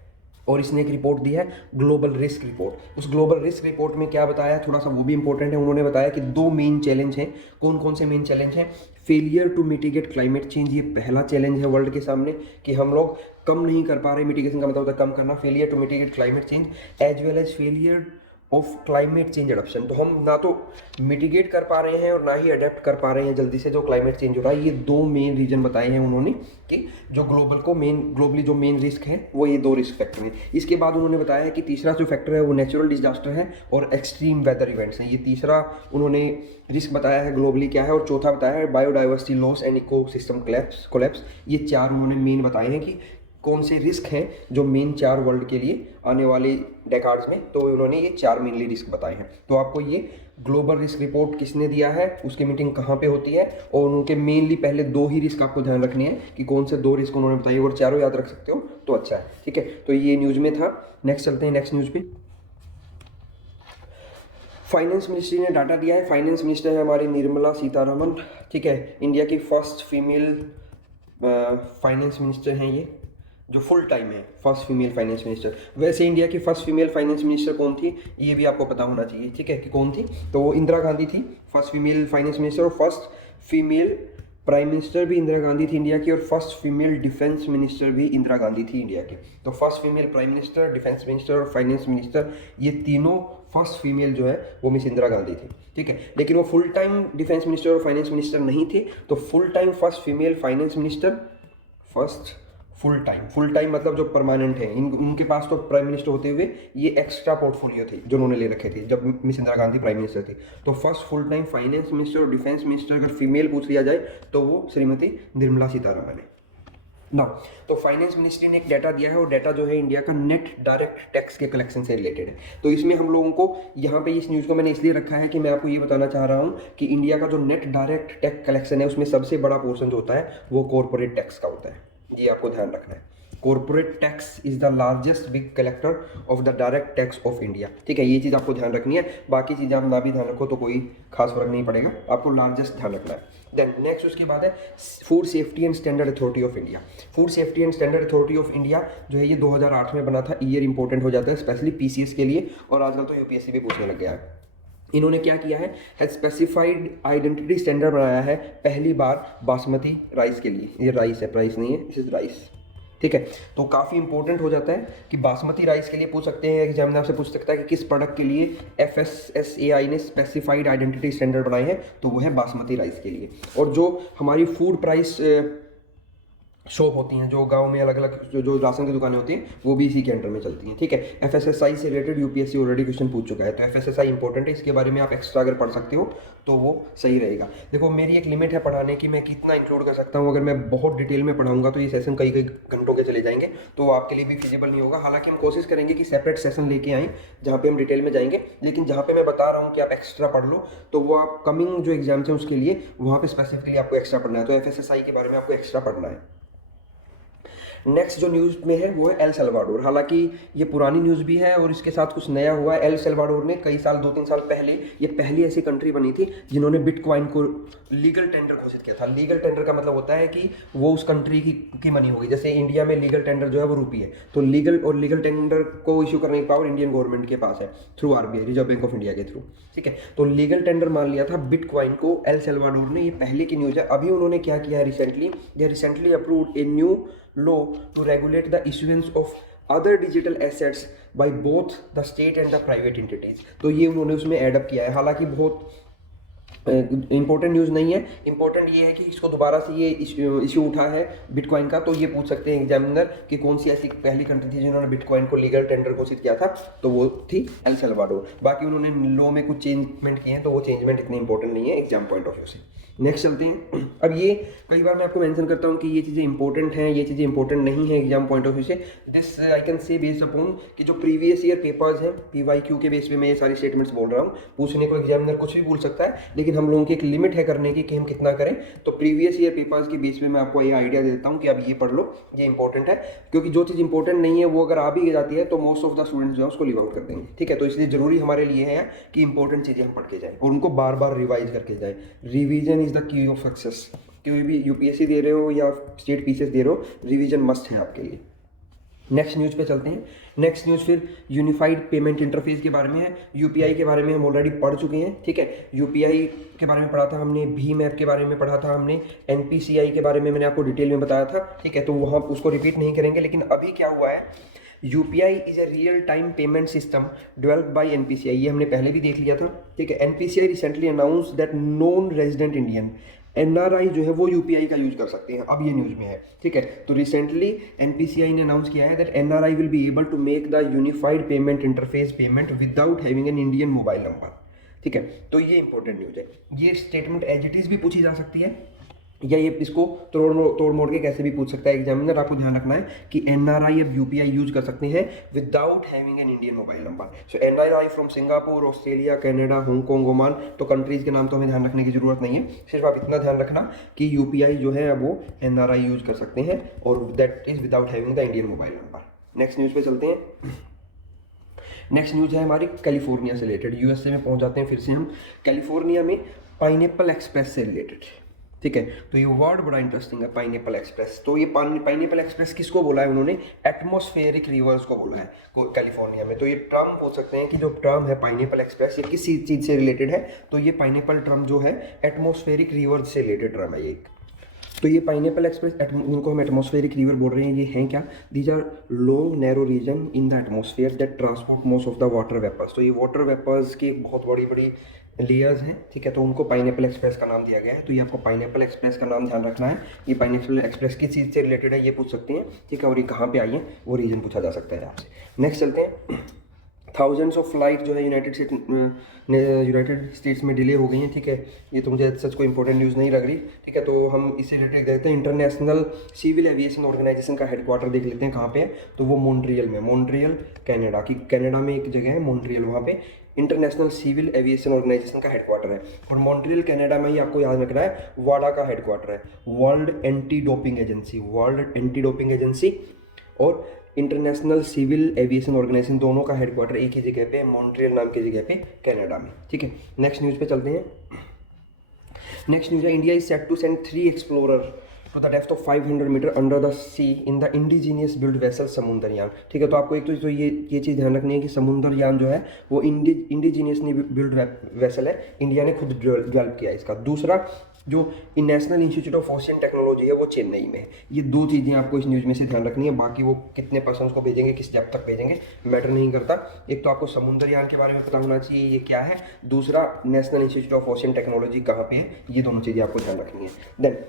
और इसने एक रिपोर्ट दी है ग्लोबल रिस्क रिपोर्ट। उस ग्लोबल रिस्क रिपोर्ट में क्या बताया है, थोड़ा सा वो भी इंपॉर्टेंट है। उन्होंने बताया कि 2 मेन चैलेंज हैं। कौन कौन से मेन चैलेंज हैं? Failure to mitigate climate change, ये पहला चैलेंज है वर्ल्ड के सामने कि हम लोग कम नहीं कर पा रहे। मिटिगेशन का मतलब होता है कम करना, failure to mitigate climate change as well as failure of climate change adaption. तो हम ना तो मिटिगेट कर पा रहे हैं और ना ही अडेप्ट कर पा रहे हैं जल्दी से जो क्लाइमेट चेंज हो रहा है। ये 2 मेन रीजन बताए हैं उन्होंने कि जो ग्लोबली जो मेन रिस्क है वो ये 2 रिस्क फैक्टर हैं। इसके बाद उन्होंने बताया है कि तीसरा जो फैक्टर है वो नेचुरल डिजास्टर है और एक्सट्रीम वेदर इवेंट्स हैं। ये तीसरा उन्होंने रिस्क बताया है ग्लोबली क्या है। और चौथा बताया है biodiversity loss and ecosystem collapse. ये 4 उन्होंने मेन बताए हैं कि कौन से रिस्क हैं जो मेन 4 वर्ल्ड के लिए आने वाले डेकाड्स में। तो उन्होंने ये 4 मेनली रिस्क बताए हैं। तो आपको ये ग्लोबल रिस्क रिपोर्ट किसने दिया है, उसकी मीटिंग कहाँ पे होती है, और उनके मेनली पहले 2 ही रिस्क आपको ध्यान रखनी है कि कौन से 2 रिस्क उन्होंने बताए। और चारों याद रख सकते हो तो अच्छा है, ठीक है। तो ये न्यूज़ में था। नेक्स्ट चलते हैं नेक्स्ट न्यूज़ पे। फाइनेंस मिनिस्ट्री ने डाटा दिया है। फाइनेंस मिनिस्टर है हमारी निर्मला सीतारमण, ठीक है। इंडिया की फर्स्ट फीमेल फाइनेंस मिनिस्टर हैं ये, जो फुल टाइम है, फर्स्ट फीमेल फाइनेंस मिनिस्टर। वैसे इंडिया की फर्स्ट फीमेल फाइनेंस मिनिस्टर कौन थी ये भी आपको पता होना चाहिए, ठीक है, कि कौन थी। तो वो इंदिरा गांधी थी, फर्स्ट फीमेल फाइनेंस मिनिस्टर। और फर्स्ट फीमेल प्राइम मिनिस्टर भी इंदिरा गांधी थी इंडिया की। और फर्स्ट फीमेल डिफेंस मिनिस्टर भी इंदिरा गांधी थी इंडिया की। तो first female prime minister, defence minister और फाइनेंस मिनिस्टर, ये तीनों फर्स्ट फीमेल जो है वो मिस इंदिरा गांधी थी, ठीक है। लेकिन वो फुल टाइम डिफेंस मिनिस्टर और फाइनेंस मिनिस्टर नहीं थे। तो full time first female finance minister, first full time मतलब जो परमानेंट है। उनके पास तो प्राइम मिनिस्टर होते हुए ये एक्स्ट्रा पोर्टफोलियो थे जो उन्होंने ले रखे थे जब miss Indira Gandhi prime minister थी। तो first full time finance minister और डिफेंस मिनिस्टर अगर फीमेल पूछ लिया जाए तो वो श्रीमती निर्मला सीतारमण है ना। तो फाइनेंस मिनिस्ट्री ने एक डाटा दिया है, और डाटा जो है इंडिया का नेट डायरेक्ट टैक्स के कलेक्शन से रिलेटेड है। तो इसमें हम लोगों को यहाँ पे इस न्यूज़ को मैंने इसलिए रखा है कि मैं आपको ये बताना चाह रहा हूँ कि इंडिया का जो नेट डायरेक्ट टैक्स कलेक्शन है उसमें सबसे बड़ा पोर्शन जो होता है वो कॉर्पोरेट टैक्स का होता है। ये आपको ध्यान रखना है। Corporate tax is the largest big collector of the direct tax of India, ठीक है। ये चीज़ आपको ध्यान रखनी है। बाकी चीज़ें आप ना भी ध्यान रखो तो कोई खास फर्क नहीं पड़ेगा, आपको लार्जेस्ट ध्यान रखना है। देन नेक्स्ट उसके बाद है food safety and standard authority of India. Food safety and standard authority of India जो है ये 2008 में बना था। ईयर इंपॉर्टेंट हो जाता है स्पेशली पीसीएस के लिए, और आजकल तो यूपीएससी भी पूछने लग गया है। इन्होंने क्या किया है स्पेसिफाइड आइडेंटिटी स्टैंडर्ड बनाया है पहली बार बासमती राइस के लिए। ये राइस है, प्राइस नहीं है, दिस इज राइस, ठीक है। तो काफ़ी इंपॉर्टेंट हो जाता है कि बासमती राइस के लिए पूछ सकते हैं, एग्जामिनर आपसे पूछ सकता है कि किस प्रोडक्ट के लिए FSSAI ने स्पेसिफाइड आइडेंटिटी स्टैंडर्ड बनाए हैं, तो वो है बासमती राइस के लिए। और जो हमारी फूड प्राइस शॉप होती हैं, जो गांव में अलग अलग जो राशन की दुकानें होती हैं, वो भी इसी के अंडर में चलती हैं, ठीक है। FSSAI से रिलेटेड यूपीएससी ऑलरेडी क्वेश्चन पूछ चुका है, तो FSSAI इंपॉर्टेंट है, इसके बारे में आप एक्स्ट्रा अगर पढ़ सकते हो तो वो सही रहेगा। देखो मेरी एक लिमिट है पढ़ाने की, मैं कितना इंक्लूड कर सकता हूँ। अगर मैं बहुत डिटेल में पढ़ाऊंगा तो ये सेशन कई कई घंटों के चले जाएंगे, तो आपके लिए भी फिजिबल नहीं होगा। हालांकि हम कोशिश करेंगे कि सेपरेट सेशन लेके आएँ जहाँ पे हम डिटेल में जाएंगे, लेकिन जहाँ पे मैं बता रहा हूँ कि आप एक्स्ट्रा पढ़ लो, तो वो आप कमिंग जो एग्जाम्स हैं उसके लिए वहाँ पे स्पेसिफिकली आपको एक्स्ट्रा पढ़ना है। तो FSSAI के बारे में आपको एक्स्ट्रा पढ़ना है। नेक्स्ट जो न्यूज़ में है वो है एल सल्वाडोर। हालांकि ये पुरानी न्यूज़ भी है और इसके साथ कुछ नया हुआ है। एल सल्वाडोर ने कई साल 2-3 साल पहले ये पहली ऐसी कंट्री बनी थी जिन्होंने बिटकॉइन को लीगल टेंडर घोषित किया था। लीगल टेंडर का मतलब होता है कि वो उस कंट्री की मनी होगी। जैसे इंडिया में लीगल टेंडर जो है वो रुपी है, तो लीगल टेंडर को इशू करने की पावर इंडियन गवर्नमेंट के पास है through RBI, reserve bank of India के थ्रू, ठीक है। तो लीगल टेंडर मान लिया था बिटकॉइन को एल सल्वाडोर ने। ये पहले की न्यूज़ है। अभी उन्होंने क्या किया है recently approved a new law to regulate the issuance of other digital assets by both the state and the private entities। तो ये उन्होंने उसमें एडअप किया है। हालांकि बहुत इंपॉर्टेंट न्यूज़ नहीं है। इंपॉर्टेंट ये है कि इसको दोबारा से ये इशू उठा है बिटकॉइन का, तो ये पूछ सकते हैं एग्जामिनर कि कौन सी ऐसी पहली कंट्री थी जिन्होंने बिटकॉइन को लीगल टेंडर घोषित किया था, तो वो थी एल सल्वाडोर। बाकी उन्होंने लॉ में कुछ चेंजमेंट किए हैं, तो वो चेंजमेंट इतने इंपॉर्टेंट नहीं है एग्जाम पॉइंट ऑफ व्यू से। नेक्स्ट चलते हैं। अब ये कई बार मैं आपको मेंशन करता हूँ कि ये चीज़ें इंपॉर्टेंट हैं, ये चीज़ें इंपॉर्टेंट नहीं है एग्जाम पॉइंट ऑफ व्यू से। This I can say based upon कि जो प्रीवियस ईयर पेपर्स हैं PYQ के बेस पे मैं ये सारी स्टेटमेंट्स बोल रहा हूँ। पूछने को एग्जामिनर कुछ भी बोल सकता है, लेकिन हम लोगों की एक लिमिट है करने की कि हम कितना करें। तो प्रीवियस ईयर पेपर्स के बेस पे मैं आपको ये आइडिया दे देता हूँ कि अब ये पढ़ लो, ये इंपॉर्टेंट है। क्योंकि जो चीज़ इंपॉर्टेंट नहीं है वो अगर आ भी जाती है तो मोस्ट ऑफ द स्टूडेंट्स जो है उसको लीव आउट कर देंगे, ठीक है। तो इसलिए जरूरी हमारे लिए है कि इंपॉर्टेंट चीज़ें हम पढ़ के जाएं और उनको बार बार रिवाइज करके जाएं। Revision is the key of success. कोई भी यूपीएससी दे रहे हो या स्टेट पीसीएस दे रहे हो, रिवीजन मस्ट है आपके लिए। नेक्स्ट न्यूज़ पे चलते हैं। नेक्स्ट न्यूज़ फिर यूनिफाइड पेमेंट इंटरफेस के बारे में है। यूपीआई के बारे में हम ऑलरेडी पढ़ चुके हैं, ठीक है। यूपीआई के बारे में पढ़ा था हमने, भीम ऐप के बारे में पढ़ा था हमने, एनपीसीआई के बारे में मैंने आपको डिटेल में बताया था, ठीक है। तो वहाँ उसको रिपीट नहीं करेंगे। लेकिन अभी क्या हुआ है, UPI is a real time payment system developed by NPCI. ये हमने पहले भी देख लिया था, ठीक है। NPCI recently announce that non resident Indian NRI जो है वो यूपीआई का यूज कर सकते हैं। अब ये न्यूज़ में है, ठीक है। तो रिसेंटली एनपीसीआई ने अनाउंस किया है that NRI will be able to make the unified payment interface payment without having an Indian mobile number, ठीक है। तो ये इंपॉर्टेंट न्यूज़ है। ये स्टेटमेंट एज इट इज़ भी पूछी जा सकती है या ये इसको तोड़ मोड़ के कैसे भी पूछ सकता है एग्जामिनर। आपको ध्यान रखना है कि एनआरआई अब यूपीआई यूज कर सकते हैं without having an Indian mobile number. So NRI from Singapore, Australia, Canada, Hong Kong, Oman, तो कंट्रीज के नाम तो हमें ध्यान रखने की जरूरत नहीं है। सिर्फ आप इतना ध्यान रखना कि यूपीआई जो है अब वो एनआरआई यूज कर सकते हैं और that is without having the Indian mobile number. Next news पे चलते हैं। नेक्स्ट न्यूज़ है हमारी कैलिफोर्निया से रिलेटेड। यूएसए में पहुंच जाते हैं फिर से हम। कैलिफोर्निया में पाइनएप्पल एक्सप्रेस से रिलेटेड, ठीक है। तो ये वर्ड बड़ा इंटरेस्टिंग है, पाइनएप्पल एक्सप्रेस। तो ये पाइनएप्पल एक्सप्रेस किसको बोला है उन्होंने, एटमॉस्फेरिक रिवर्स को बोला है कैलिफोर्निया में। तो ये टर्म बोल सकते हैं कि जो टर्म है पाइनएप्पल एक्सप्रेस ये किसी चीज़ से रिलेटेड है। तो ये पाइनएप्पल टर्म जो है एटमॉस्फेरिक रिवर्स से रिलेटेड टर्म है ये। तो ये पाइनएप्पल एक्सप्रेस इनको हम एटमॉस्फेरिक रिवर बोल रहे हैं। ये हैं क्या, these are long narrow region in the atmosphere that transport most of the water vapours. तो ये वाटर वेपर्स की बहुत बड़ी बड़ी लेयर्स हैं, ठीक है। तो उनको पाइनएप्पल एक्सप्रेस का नाम दिया गया है। तो ये आपको पाइनएप्पल एक्सप्रेस का नाम ध्यान रखना है। ये पाइनएप्पल एक्सप्रेस किस चीज़ से रिलेटेड है ये पूछ सकते हैं, ठीक है। और ये कहाँ पे आई है वो रीजन पूछा जा सकता है आपसे। नेक्स्ट चलते हैं। थाउजेंड्स ऑफ फ्लाइट जो है यूनाइटेड स्टेट्स में डिले हो गई हैं, ठीक है। ये तो मुझे सच कोई इंपॉर्टेंट न्यूज़ नहीं लग रही, ठीक है। तो हम इससे रिलेटेड देखते हैं। इंटरनेशनल सिविल एविएशन ऑर्गेनाइजेशन का हेडक्वार्टर देख लेते हैं कहाँ पे है। तो वो मॉन्ट्रियल में, मॉन्ट्रियल कनाडा की, कनाडा में एक जगह है मॉन्ट्रियल, वहाँ पे इंटरनेशनल सिविल एविएशन ऑर्गेनाइजेशन का हेडक्वार्टर है। और मॉन्ट्रियल कनाडा में ही आपको याद रखना है वाडा का हेडक्वार्टर है, world anti doping agency, world anti doping agency और इंटरनेशनल सिविल एविएशन ऑर्गेनाइजेशन दोनों का हेडक्वार्टर एक ही जगह पे, मॉन्ट्रियल नाम की जगह पे कनाडा में, ठीक है। नेक्स्ट न्यूज़ पे चलते हैं। नेक्स्ट न्यूज़ है India is set to send 3 explorer to the depth of 500 metre under the sea in the indigenous build vessel Samudrayaan, ठीक है। तो आपको एक तो ये चीज़ ध्यान रखनी है कि समुद्रयान जो है वो इंडिजीनियसली बिल्ड वेसल है, इंडिया ने खुद डेवलप किया है इसका। दूसरा जो national institute of ocean technology है वो चेन्नई में है। ये 2 चीज़ें आपको इस न्यूज़ में से ध्यान रखनी है। बाकी वो कितने पर्सन्स को भेजेंगे, किस डेप्थ तक भेजेंगे, मैटर नहीं करता। एक तो आपको समुद्रयान के बारे में पता होना चाहिए ये क्या है, दूसरा national institute of ocean technology कहाँ पे है, ये दोनों चीज़ें आपको ध्यान रखनी है। Then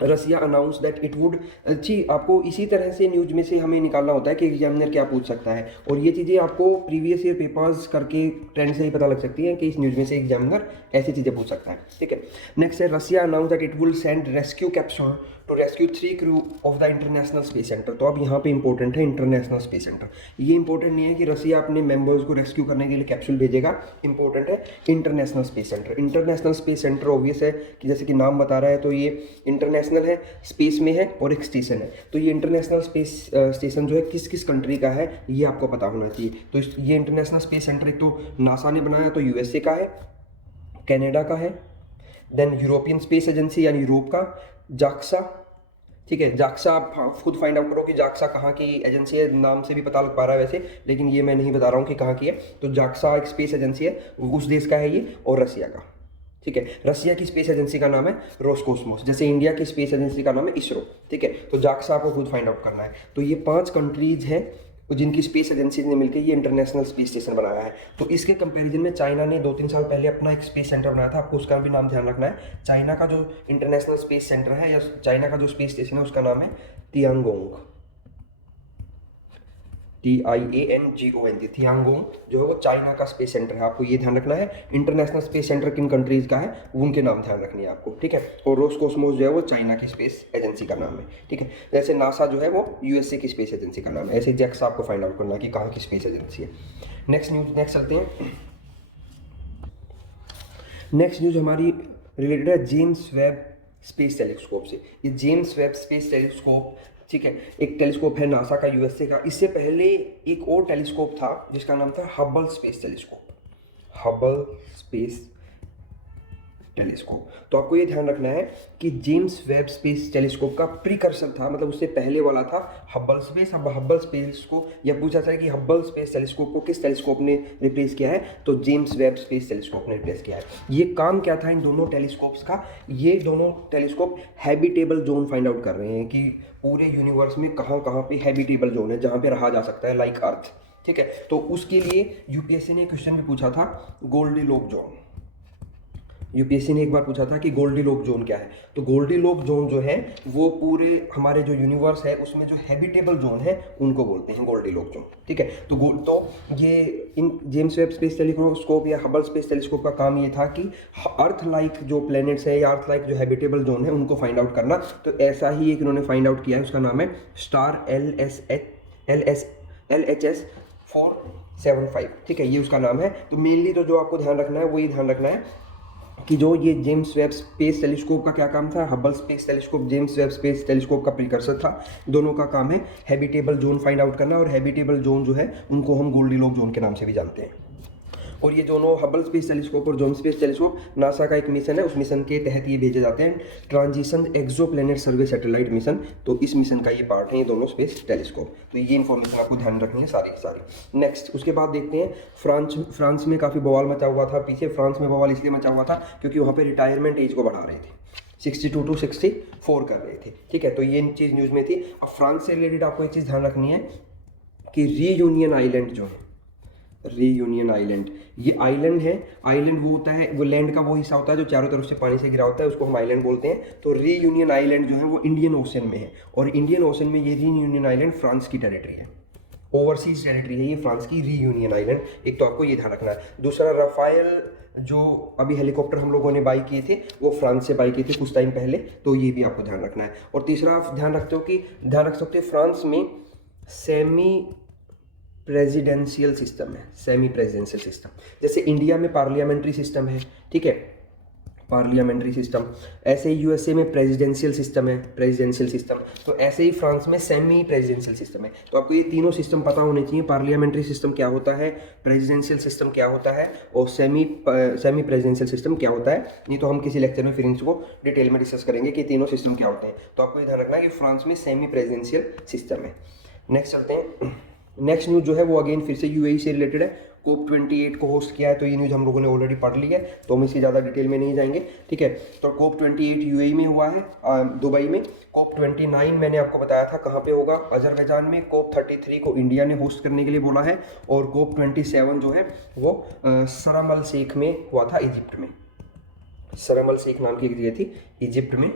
Russia announce that it would, अच्छी आपको इसी तरह से न्यूज में से हमें निकालना होता है कि एग्जामिनर क्या पूछ सकता है। और ये चीज़ें आपको प्रीवियस ईयर पेपर्स करके ट्रेंड से ही पता लग सकती है कि इस न्यूज़ में से एग्जामिनर ऐसी चीज़ें पूछ सकता है, ठीक है। नेक्स्ट है Russia announce that it will send rescue capsule to rescue 3 crew of the International Space Centre. तो अब यहाँ पे इंपॉर्टेंट है इंटरनेशनल स्पेस सेंटर। ये इंपॉर्टेंट नहीं है कि रसिया अपने मेंबर्स को रेस्क्यू करने के लिए कैप्सूल भेजेगा, इंपॉर्टेंट है International Space centre. International Space centre obvious है कि जैसे कि नाम बता रहा है, तो ये इंटरनेशनल है, स्पेस में है और एक स्टेशन है। तो ये इंटरनेशनल स्पेस स्टेशन जो है किस किस कंट्री का है ये आपको पता होना चाहिए। तो ये इंटरनेशनल स्पेस सेंटर एक तो नासा ने बनाया, तो यूएसए का है, कनाडा का है, देन यूरोपियन स्पेस एजेंसी यानी यूरोप का, जाक्सा, ठीक है। जाक्सा आप खुद फाइंड आउट करो कि जाक्सा कहाँ की एजेंसी है, नाम से भी पता लग पा रहा है वैसे, लेकिन ये मैं नहीं बता रहा हूँ कि कहाँ की है। तो जाक्सा एक स्पेस एजेंसी है, उस देश का है ये, और रसिया का, ठीक है। रसिया की स्पेस एजेंसी का नाम है रोसकोस्मोस, जैसे इंडिया की स्पेस एजेंसी का नाम है इसरो, ठीक है। तो जाक्सा आपको खुद फाइंड आउट करना है। तो ये 5 कंट्रीज हैं जिनकी स्पेस एजेंसी ने मिलकर ये इंटरनेशनल स्पेस स्टेशन बनाया है। तो इसके कंपैरिजन में चाइना ने 2-3 साल पहले अपना एक स्पेस सेंटर बनाया था, आपको उसका भी नाम ध्यान रखना है। चाइना का जो इंटरनेशनल स्पेस सेंटर है या चाइना का जो स्पेस स्टेशन है उसका नाम है तियांगोंग, TIANGONG, थियांगोंग जो है वो चाइना का स्पेस सेंटर है, आपको ये ध्यान रखना है। इंटरनेशनल स्पेस सेंटर किन कंट्रीज का है उनके नाम ध्यान रखनी है आपको, ठीक है। और रोसकोसमोस जो है वो चाइना की स्पेस एजेंसी का नाम है, ठीक है। जैसे नासा जो है वो USA की स्पेस एजेंसी का नाम है, ऐसे जैक्सा आपको फाइंड आउट करना कि कहाँ की स्पेस एजेंसी है। नेक्स्ट चलते हैं। नेक्स्ट न्यूज़ हमारी रिलेटेड है जेम्स वेब स्पेस टेलीस्कोप से। ये जेम्स वेब स्पेस टेलीस्कोप, ठीक है, एक टेलीस्कोप है नासा का, USA का। इससे पहले एक और टेलीस्कोप था जिसका नाम था Hubble space telescope, Hubble space telescope. तो आपको ये ध्यान रखना है कि जेम्स वेब स्पेस टेलीस्कोप का प्रीकर्सर था, मतलब उससे पहले वाला था हबल स्पेस। अब हबल स्पेस को यह पूछा था कि हबल स्पेस टेलीस्कोप को किस टेलीस्कोप ने रिप्लेस किया है, तो जेम्स वेब स्पेस टेलीस्कोप ने रिप्लेस किया है। ये काम क्या था इन दोनों टेलीस्कोप्स का, ये दोनों telescope habitable zone find out कर रहे हैं कि पूरे यूनिवर्स में कहाँ कहाँ पे हैबिटेबल जोन है जहाँ पे रहा जा सकता है, लाइक अर्थ, ठीक है। तो उसके लिए UPSC ने क्वेश्चन भी पूछा था गोल्डीलोक जोन। UPSC ने एक बार पूछा था कि गोल्डीलोक जोन क्या है, तो गोल्डीलोक जोन जो है वो पूरे हमारे जो यूनिवर्स है उसमें जो हैबिटेबल जोन है उनको बोलते हैं गोल्डीलोक जोन, ठीक है। तो ये इन जेम्स वेब स्पेस टेलीस्कोप या हबल स्पेस टेलीस्कोप का काम ये था कि अर्थ लाइक जो प्लैनेट्स है या अर्थ लाइक जो हैबिटेबल जोन है उनको फाइंड आउट करना। तो ऐसा ही एक इन्होंने फाइंड आउट किया है, उसका नाम है स्टार LHS 475, ठीक है, ये उसका नाम है। तो मेनली तो जो आपको ध्यान रखना है वो ये ध्यान रखना है कि जो ये जेम्स वेब स्पेस टेलीस्कोप का क्या काम था, Hubble space telescope James Webb space telescope का प्रीकर्सर था। दोनों का काम है हैबिटेबल जोन फाइंड आउट करना, और हैबिटेबल जोन जो है उनको हम गोल्डीलोक जोन के नाम से भी जानते हैं। और ये दोनों हबल स्पेस टेलीस्कोप और जेम्स स्पेस टेलीस्कोप नासा का एक मिशन है, उस मिशन के तहत ये भेजे जाते हैं, ट्रांजिशन एक्सोप्लैनेट सर्वे सैटेलाइट मिशन। तो इस मिशन का ये पार्ट है ये दोनों स्पेस टेलीस्कोप। तो ये इन्फॉर्मेशन आपको ध्यान रखनी है सारी की सारी। नेक्स्ट उसके बाद देखते हैं फ्रांस में काफ़ी बवाल मचा हुआ था पीछे। फ्रांस में बवाल इसलिए मचा हुआ था क्योंकि वहाँ पर रिटायरमेंट एज को बढ़ा रहे थे, 62 to 64 कर रहे थे, ठीक है। तो ये चीज़ न्यूज़ में थी। अब फ्रांस से रिलेटेड आपको एक चीज़ ध्यान रखनी है कि रीयूनियन आइलैंड जो है, रीयूनियन आइलैंड, ये आइलैंड है। आइलैंड वो होता है, वो लैंड का वो हिस्सा होता है जो चारों तरफ से पानी से घिरा होता है, उसको हम आइलैंड बोलते हैं। तो रीयूनियन आइलैंड जो है वो इंडियन ओशन में है, और इंडियन ओशन में ये रीयूनियन आइलैंड फ्रांस की टेरिटरी है, ओवरसीज टेरिटरी है ये फ्रांस की रीयूनियन आइलैंड। एक तो आपको ये ध्यान रखना है। दूसरा, राफेल जो अभी हेलीकॉप्टर हम लोगों ने बाई किए थे वो फ्रांस से बाई किए थे कुछ टाइम पहले, तो ये भी आपको ध्यान रखना है। और तीसरा आप ध्यान रख सकते हो फ्रांस में सेमी प्रेसिडेंशियल सिस्टम है, सेमी प्रेसिडेंशियल सिस्टम। जैसे इंडिया में पार्लियामेंट्री सिस्टम है, ठीक है, पार्लियामेंट्री सिस्टम, ऐसे ही USA में प्रेसिडेंशियल सिस्टम है, प्रेसिडेंशियल सिस्टम। तो ऐसे ही फ्रांस में सेमी प्रेसिडेंशियल सिस्टम है। तो आपको ये तीनों सिस्टम पता होने चाहिए, पार्लियामेंट्री सिस्टम क्या होता है, प्रेसिडेंशियल सिस्टम क्या होता है, और सेमी प्रेसिडेंशियल सिस्टम क्या होता है। नहीं तो हम किसी लेक्चर में फिर इनको डिटेल में डिस्कस करेंगे कि तीनों सिस्टम क्या होते हैं। तो आपको ये ध्यान रखना है कि फ्रांस में सेमी प्रेसिडेंशियल सिस्टम है। नेक्स्ट चलते हैं। नेक्स्ट न्यूज़ जो है वो अगेन फिर से UAE से रिलेटेड है। COP28 को होस्ट किया है, तो ये न्यूज़ हम लोगों ने ऑलरेडी पढ़ ली है, तो हम इसकी ज़्यादा डिटेल में नहीं जाएंगे, ठीक है। तो COP28 UAE में हुआ है, दुबई में। COP29 मैंने आपको बताया था कहाँ पे होगा, अजरबैजान में। COP33 को इंडिया ने होस्ट करने के लिए बोला है, और COP27 जो है वो शर्म अल शेख में हुआ था, इजिप्ट में। शर्म अल शेख नाम की एक जगह थी इजिप्ट में,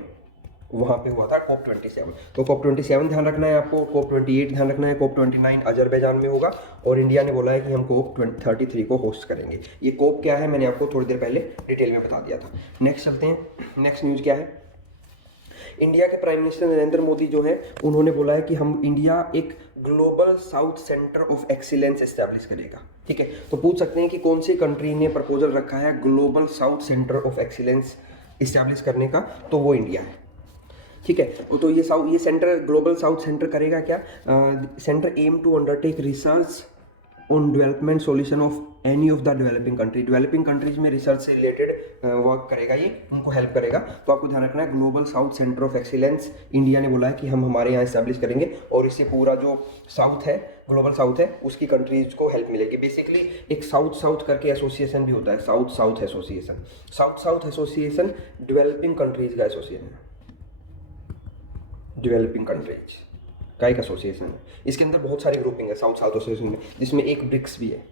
वहाँ पे हुआ था COP27। तो COP27 ध्यान रखना है आपको, COP28 ध्यान रखना है, COP29 अजरबैजान में होगा, और इंडिया ने बोला है कि हम COP33 को होस्ट करेंगे। ये COP क्या है मैंने आपको थोड़ी देर पहले डिटेल में बता दिया था। नेक्स्ट चलते हैं। नेक्स्ट न्यूज़ क्या है, इंडिया के प्राइम मिनिस्टर नरेंद्र मोदी जो है उन्होंने बोला है कि हम इंडिया एक global south centre of excellence establish करेगा, ठीक है। तो पूछ सकते हैं कि कौन सी कंट्री ने प्रपोजल रखा है global south centre of excellence establish करने का, तो वो इंडिया है, ठीक है। तो ये सेंटर ग्लोबल साउथ सेंटर करेगा क्या, centre aim to undertake research on development solution of any of the developing country. Developing countries में रिसर्च से रिलेटेड वर्क करेगा, ये उनको हेल्प करेगा। तो आपको ध्यान रखना है global south centre of excellence India ने बोला है कि हम हमारे यहाँ इस्टेब्लिश करेंगे, और इससे पूरा जो साउथ है, ग्लोबल साउथ है, उसकी कंट्रीज को हेल्प मिलेगी। बेसिकली एक साउथ साउथ करके एसोसिएशन भी होता है, south south association. South south association developing countries का एसोसिएशन है, डेवलपिंग कंट्रीज का एक एसोसिएशन है। इसके अंदर बहुत सारी ग्रुपिंग है साउथ साउथ एसोसिएशन में, जिसमें एक ब्रिक्स भी है।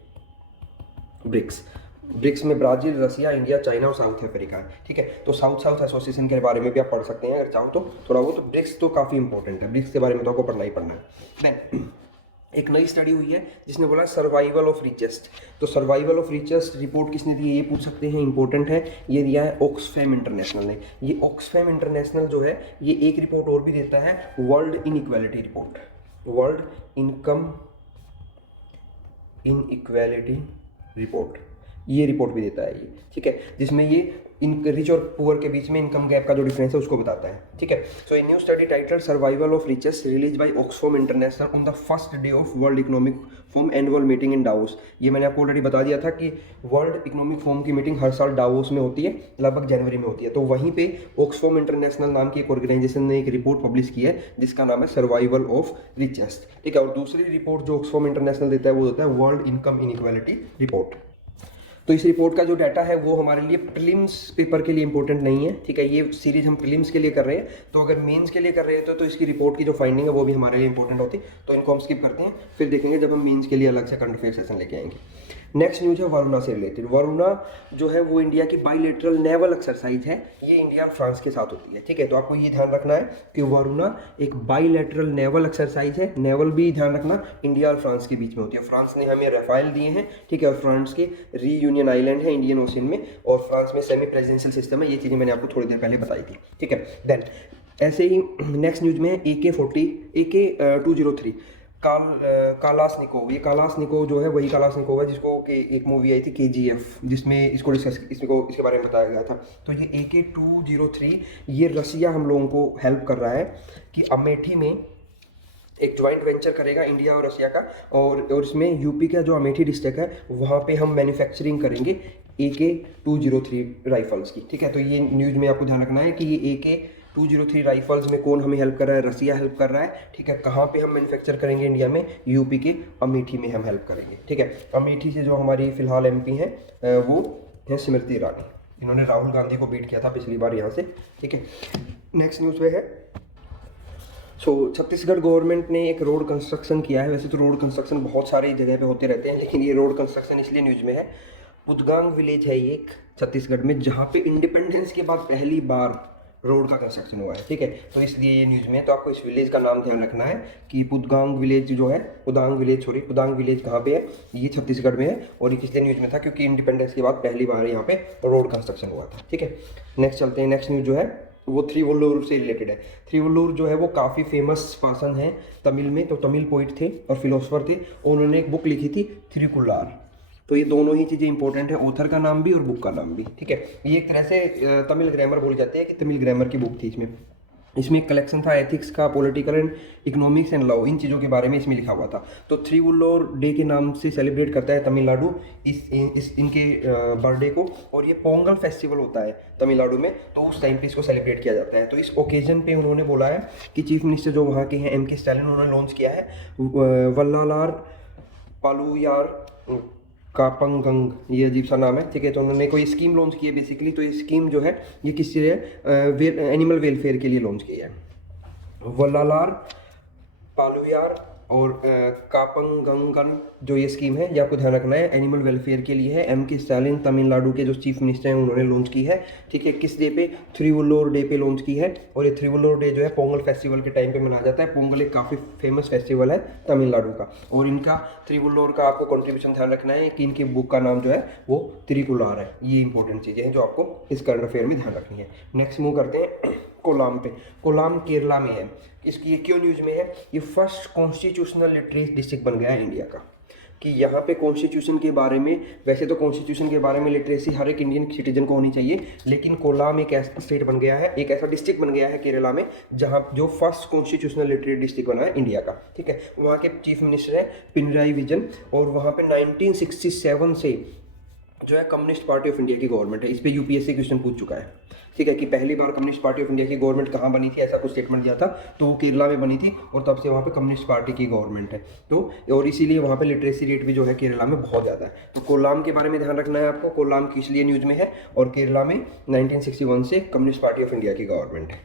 ब्रिक्स में ब्राज़ील, रसिया, इंडिया, चाइना और साउथ अफ्रीका है, ठीक है। तो साउथ साउथ एसोसिएशन के बारे में भी आप पढ़ सकते हैं अगर चाहो तो थोड़ा वो। तो ब्रिक्स तो काफ़ी इंपॉर्टेंट है, ब्रिक्स के बारे में तो आपको पढ़ना ही पढ़ना है। एक नई स्टडी हुई है जिसने बोला सर्वाइवल ऑफ रिचेस्ट। तो सर्वाइवल ऑफ रिचेस्ट रिपोर्ट किसने दी है ये पूछ सकते हैं, इंपॉर्टेंट है। ये दिया है ऑक्सफैम इंटरनेशनल ने। ये ऑक्सफैम इंटरनेशनल जो है ये एक रिपोर्ट और भी देता है, world inequality report, world income inequality report, ये रिपोर्ट भी देता है ये, ठीक है, जिसमें ये इन रिच और पुअर के बीच में इनकम गैप का जो डिफरेंस है उसको बताता है, ठीक है। So a new study titled survival of richest release by Oxfam International on the first day of World Economic Forum annual meeting in Davos. ये मैंने आपको ऑलरेडी बता दिया था कि वर्ल्ड इकोनॉमिक फोरम की मीटिंग हर साल डावोस में होती है, लगभग जनवरी में होती है। तो वहीं पे ऑक्सफैम इंटरनेशनल नाम की एक ऑर्गेनाइजेशन ने एक रिपोर्ट पब्लिश की है जिसका नाम है सर्वाइवल ऑफ रिचेस्ट, ठीक है। और दूसरी रिपोर्ट जो ऑक्सफैम इंटरनेशनल देता है वो होता है वर्ल्ड इनकम इनइक्वालिटी रिपोर्ट। तो इस रिपोर्ट का जो डाटा है वो हमारे लिए प्रीलिम्स पेपर के लिए इंपॉर्टेंट नहीं है, ठीक है। ये सीरीज हम प्रीलिम्स के लिए कर रहे हैं, तो अगर मेंस के लिए कर रहे हैं तो इसकी रिपोर्ट की जो फाइंडिंग है वो भी हमारे लिए इंपॉर्टेंट होती, तो इनको हम स्किप करते हैं, फिर देखेंगे जब हम मेंस के लिए अलग से करंट अफेयर सेशन लेके आएंगे। नेक्स्ट न्यूज है वरुणा से रिलेटेड। वरुणा जो है वो इंडिया की बाइलेटरल नेवल एक्सरसाइज है, ये इंडिया और फ्रांस के साथ होती है, ठीक है। तो आपको ये ध्यान रखना है कि वरुणा एक बाइलेटरल नेवल एक्सरसाइज है, नेवल भी ध्यान रखना इंडिया और फ्रांस के बीच में होती है। फ्रांस ने हमें राफेल दिए हैं, ठीक है, और फ्रांस के रीयूनियन आइलैंड है इंडियन ओशन में, और फ्रांस में सेमी प्रेसिडेंशियल सिस्टम है, ये चीज़ें मैंने आपको थोड़ी देर पहले बताई थी, ठीक है। देन ऐसे ही नेक्स्ट न्यूज में AK-203 कालाशनिकोव, ये कालाशनिकोव जो है वही कालाशनिकोव है जिसको कि एक मूवी आई थी KGF जिसमें इसको इसके बारे में बताया गया था। तो ये AK-203 ये रसिया हम लोगों को हेल्प कर रहा है कि अमेठी में एक ज्वाइंट वेंचर करेगा इंडिया और रसिया का, और इसमें यूपी का जो अमेठी डिस्ट्रिक्ट है वहाँ पे हम मैन्युफैक्चरिंग करेंगे AK-203 राइफल्स की, ठीक है। तो ये न्यूज़ में आपको ध्यान रखना है कि ये AK-203 राइफल्स में कौन हमें हेल्प कर रहा है, रसिया हेल्प कर रहा है, ठीक है। कहाँ पे हम मैन्युफैक्चर करेंगे इंडिया में, यूपी के अमेठी में हम हेल्प करेंगे, ठीक है। अमेठी से जो हमारी फिलहाल MP हैं वो है स्मृति ईरानी, इन्होंने राहुल गांधी को बीट किया था पिछली बार यहाँ से, ठीक है। नेक्स्ट न्यूज़ में है छत्तीसगढ़ गवर्नमेंट ने एक रोड कंस्ट्रक्शन किया है। वैसे तो रोड कंस्ट्रक्शन बहुत सारी जगह पे होते रहते हैं, लेकिन ये रोड कंस्ट्रक्शन इसलिए न्यूज़ में है, पुदगांग विलेज है ये एक छत्तीसगढ़ में जहाँ पे इंडिपेंडेंस के बाद पहली बार रोड का कंस्ट्रक्शन हुआ है, ठीक है। तो इसलिए ये न्यूज़ में है, तो आपको इस विलेज का नाम ध्यान रखना है कि पुदगांग विलेज जो है, पुदांग विलेज कहाँ पे है, ये छत्तीसगढ़ में है, और ये किसलिए न्यूज़ में था क्योंकि इंडिपेंडेंस के बाद पहली बार यहाँ पे रोड कंस्ट्रक्शन हुआ था, ठीक है। नेक्स्ट चलते हैं, नेक्स्ट न्यूज़ जो है वो थ्रीवल्लूर से रिलेटेड है। थ्रीवल्लूर जो है वो काफ़ी फेमस पर्सन है तमिल में, तो तमिल पोइट थे और फिलोसफर थे, उन्होंने एक बुक लिखी थी थिरुकुल्लार। तो ये दोनों ही चीज़ें इंपॉर्टेंट है, ऑथर का नाम भी और बुक का नाम भी, ठीक है। ये एक तरह से तमिल ग्रामर बोल जाते हैं कि तमिल ग्रामर की बुक थी। इसमें एक कलेक्शन था एथिक्स का, political and economics and law, इन चीज़ों के बारे में इसमें लिखा हुआ था। तो थ्रीवुल्लोर डे के नाम से सेलिब्रेट करता है तमिलनाडु इनके बर्थडे को, और ये पोंगल फेस्टिवल होता है तमिलनाडु में, तो उस टाइम पे इसको सेलिब्रेट किया जाता है। तो इस ओकेजन पे उन्होंने बोला है कि चीफ मिनिस्टर जो वहाँ के हैं MK स्टालिन, उन्होंने लॉन्च किया है वल्लालार पालुयार कापंगंग, ये अजीब सा नाम है, ठीक है। तो उन्होंने कोई स्कीम लॉन्च की है बेसिकली, तो ये स्कीम जो है ये किसके लिए, एनिमल वेलफेयर के लिए लॉन्च की है। वल्लालार पालुयार और कापंगंगन जो ये स्कीम है ये आपको ध्यान रखना है, एनिमल वेलफेयर के लिए है। MK स्टालिन तमिलनाडु के जो चीफ मिनिस्टर हैं उन्होंने लॉन्च की है, ठीक है। किस डे पे, थ्रीवुल्लोर डे पे लॉन्च की है, और ये थ्रीवुल्लोर डे जो है पोंगल फेस्टिवल के टाइम पे मनाया जाता है। पोंगल एक काफ़ी फेमस फेस्टिवल है तमिलनाडु का, और इनका थ्रीवुल्लोर का आपको कंट्रीब्यूशन ध्यान रखना है कि इनकी बुक का नाम जो है वो तिरुकुलार है। ये इंपॉर्टेंट चीज़ें हैं जो आपको इस करंट अफेयर में ध्यान रखनी है। नेक्स्ट मूव करते हैं कोलाम पे। कोलाम केरला में है, इसकी ये क्यों न्यूज़ में है, ये फर्स्ट कॉन्स्टिट्यूशनल लिटरेसी डिस्ट्रिक्ट बन गया है इंडिया का, कि यहाँ पे कॉन्स्टिट्यूशन के बारे में, वैसे तो कॉन्स्टिट्यूशन के बारे में लिटरेसी हर एक इंडियन सिटीजन को होनी चाहिए, लेकिन कोलाम एक ऐसा स्टेट बन गया है, एक ऐसा डिस्ट्रिक्ट बन गया है केरला में जहाँ जो फर्स्ट कॉन्स्टिट्यूशनल लिटरेसी डिस्ट्रिक्ट बना है इंडिया का, ठीक है। वहाँ के चीफ मिनिस्टर है पिनराई विजयन, और वहाँ पे 1967 से जो है कम्युनिस्ट पार्टी ऑफ इंडिया की गवर्नमेंट है। इस पर UPSC क्वेश्चन पूछ चुका है, ठीक है, कि पहली बार कम्युनिस्ट पार्टी ऑफ इंडिया की गवर्नमेंट कहाँ बनी थी, ऐसा कुछ स्टेटमेंट दिया था, तो वो केरला में बनी थी, और तब से वहाँ पे कम्युनिस्ट पार्टी की गवर्नमेंट है। तो और इसीलिए वहाँ पे लिटरेसी रेट भी जो है केरला में बहुत ज़्यादा है। तो कोलाम के बारे में ध्यान रखना है आपको, कोलाम किस लिए न्यूज़ में है, और केरला में 1961 से कम्युनिस्ट पार्टी ऑफ इंडिया की गवर्नमेंट है।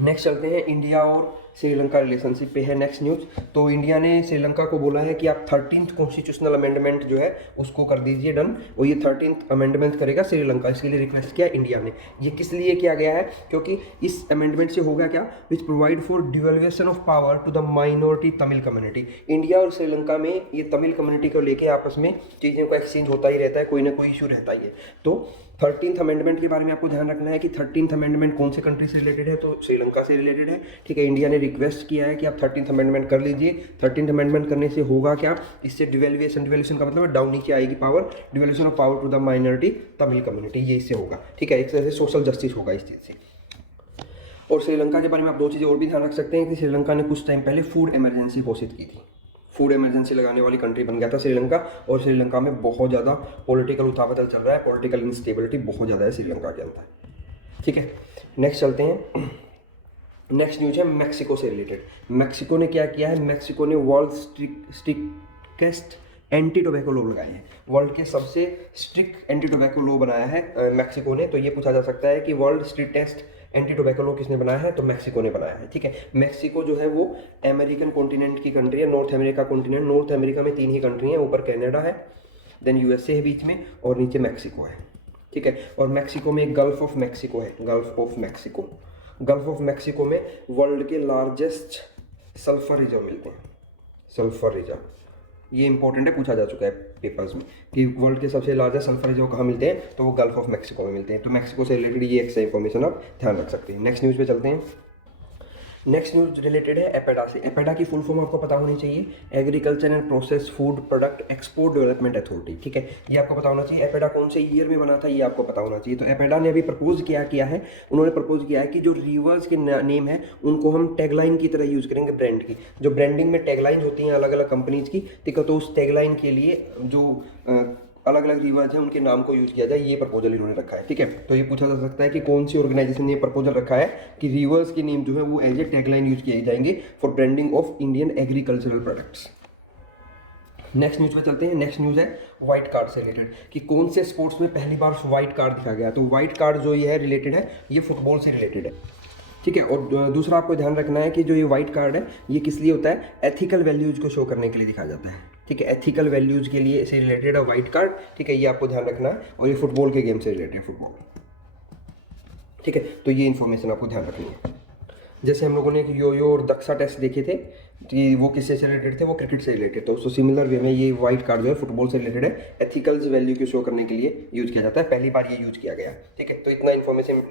नेक्स्ट चलते हैं, इंडिया और श्रीलंका रिलेशनशिप पे है नेक्स्ट न्यूज़। तो इंडिया ने श्रीलंका को बोला है कि आप 13th कॉन्स्टिट्यूशनल अमेंडमेंट जो है उसको कर दीजिए डन, और ये 13th अमेंडमेंट करेगा श्रीलंका, इसके लिए रिक्वेस्ट किया इंडिया ने। ये किस लिए किया गया है, क्योंकि इस अमेंडमेंट से होगा क्या, which provide for devaluation of power to the minority Tamil community. India और श्रीलंका में ये तमिल कम्युनिटी को लेके आपस में चीज़ों का एक्सचेंज होता ही रहता है, कोई ना कोई इशू रहता ही है। तो 13th अमेंडमेंट के बारे में आपको ध्यान रखना है कि 13th अमेंडमेंट कौन से कंट्री से रिलेटेड है, तो श्रीलंका से रिलेटेड है। ठीक है, इंडिया ने रिक्वेस्ट किया है कि आप 13th अमेंडमेंट कर लीजिए। 13th अमेंडमेंट करने से होगा क्या, इससे डिवेल्युएशन का मतलब डाउन नीचे आएगी power, devaluation of power to the minority Tamil community, ये इससे होगा। ठीक है, एक तरह से सोशल जस्टिस होगा इस चीज़ से। और श्रीलंका के बारे में आप दो चीज़ें और भी ध्यान रख सकते हैं कि श्रीलंका ने कुछ टाइम पहले फूड इमरजेंसी घोषित की थी। फूड इमरजेंसी लगाने वाली कंट्री बन गया था श्रीलंका, और श्रीलंका में बहुत ज़्यादा पॉलिटिकल उथापतल चल रहा है, पॉलिटिकल इंस्टेबिलिटी बहुत ज़्यादा है श्रीलंका के अंदर। ठीक है, नेक्स्ट चलते हैं। नेक्स्ट न्यूज है मैक्सिको से रिलेटेड। मैक्सिको ने क्या किया है, मैक्सिको ने world strictest anti tobacco law लगाए हैं। वर्ल्ड के सबसे स्ट्रिक्ट एंटी टोबैको लॉ बनाया है मैक्सिको ने। तो ये पूछा जा सकता है कि world strictest anti tobacco law किसने बनाया है, तो मैक्सिको ने बनाया है। ठीक है, मैक्सिको जो है वो अमेरिकन कॉन्टिनेंट की कंट्री है, north America continent. North America में 3 ही कंट्री हैं, ऊपर कनाडा है, देन यूएसए है बीच में, और नीचे मैक्सिको है। ठीक है, और मैक्सिको में एक गल्फ ऑफ मैक्सिको है, gulf of Mexico. Gulf of Mexico में वर्ल्ड के लार्जेस्ट सल्फर रिजर्व मिलते हैं, सल्फर रिजर्व। ये इंपॉर्टेंट है, पूछा जा चुका है पेपर्स में कि वर्ल्ड के सबसे लार्जेस्ट सल्फर रिजर्व कहाँ मिलते हैं, तो वो गल्फ ऑफ मैक्सिको में मिलते हैं। तो मैक्सिको से रिलेटेड ये एक्स्ट्रा इन्फॉर्मेशन आप ध्यान रख सकते हैं। नेक्स्ट न्यूज़ पे चलते हैं। नेक्स्ट न्यूज रिलेटेड है एपेडा से। एपेडा की फुल फॉर्म आपको पता होनी चाहिए, agriculture and process food product export development authority. ठीक है, ये आपको पता होना चाहिए। एपेडा कौन से ईयर में बना था ये आपको पता होना चाहिए। तो एपेडा ने अभी प्रपोज किया है, उन्होंने प्रपोज किया है कि जो रिवर्स के नेम है उनको हम टैगलाइन की तरह यूज़ करेंगे, ब्रांड की। जो ब्रांडिंग में टैगलाइन होती हैं अलग अलग कंपनीज की, ठीक है, तो उस टैगलाइन के लिए जो अलग अलग रिवर्स हैं उनके नाम को यूज़ किया जाए, ये प्रपोजल इन्होंने रखा है। ठीक है, तो ये पूछा जा सकता है कि कौन सी ऑर्गेनाइजेशन ने ये प्रपोजल रखा है कि रिवर्स के नेम जो है वो एज ए टैगलाइन यूज किए जाएंगे for branding of Indian agricultural products. Next news पे चलते हैं। नेक्स्ट न्यूज है व्हाइट कार्ड से रिलेटेड कि कौन से स्पोर्ट्स में पहली बार व्हाइट कार्ड दिखा गया। तो व्हाइट कार्ड जो ये है रिलेटेड है, ये फुटबॉल से रिलेटेड है। ठीक है, और दूसरा आपको ध्यान रखना है कि जो ये व्हाइट कार्ड है ये किस लिए होता है, एथिकल वैल्यूज को शो करने के लिए दिखाया जाता है। ठीक है, एथिकल वैल्यूज के लिए से रिलेटेड है व्हाइट कार्ड। ठीक है, ये आपको ध्यान रखना है, और ये फुटबॉल के गेम से रिलेटेड है, फुटबॉल। ठीक है, तो ये इन्फॉर्मेशन आपको ध्यान रखनी है। जैसे हम लोगों ने योयो और दक्षा टेस्ट देखे थे कि वो किससे से रिलेटेड थे, वो क्रिकेट से रिलेटेड। तो उसको सिमिलर वे में ये व्हाइट कार्ड जो है फुटबॉल से रिलेटेड है, एथिकल्स वैल्यू को शो करने के लिए यूज किया जाता है, पहली बार ये यूज किया गया। ठीक है, तो इतना इन्फॉर्मेशन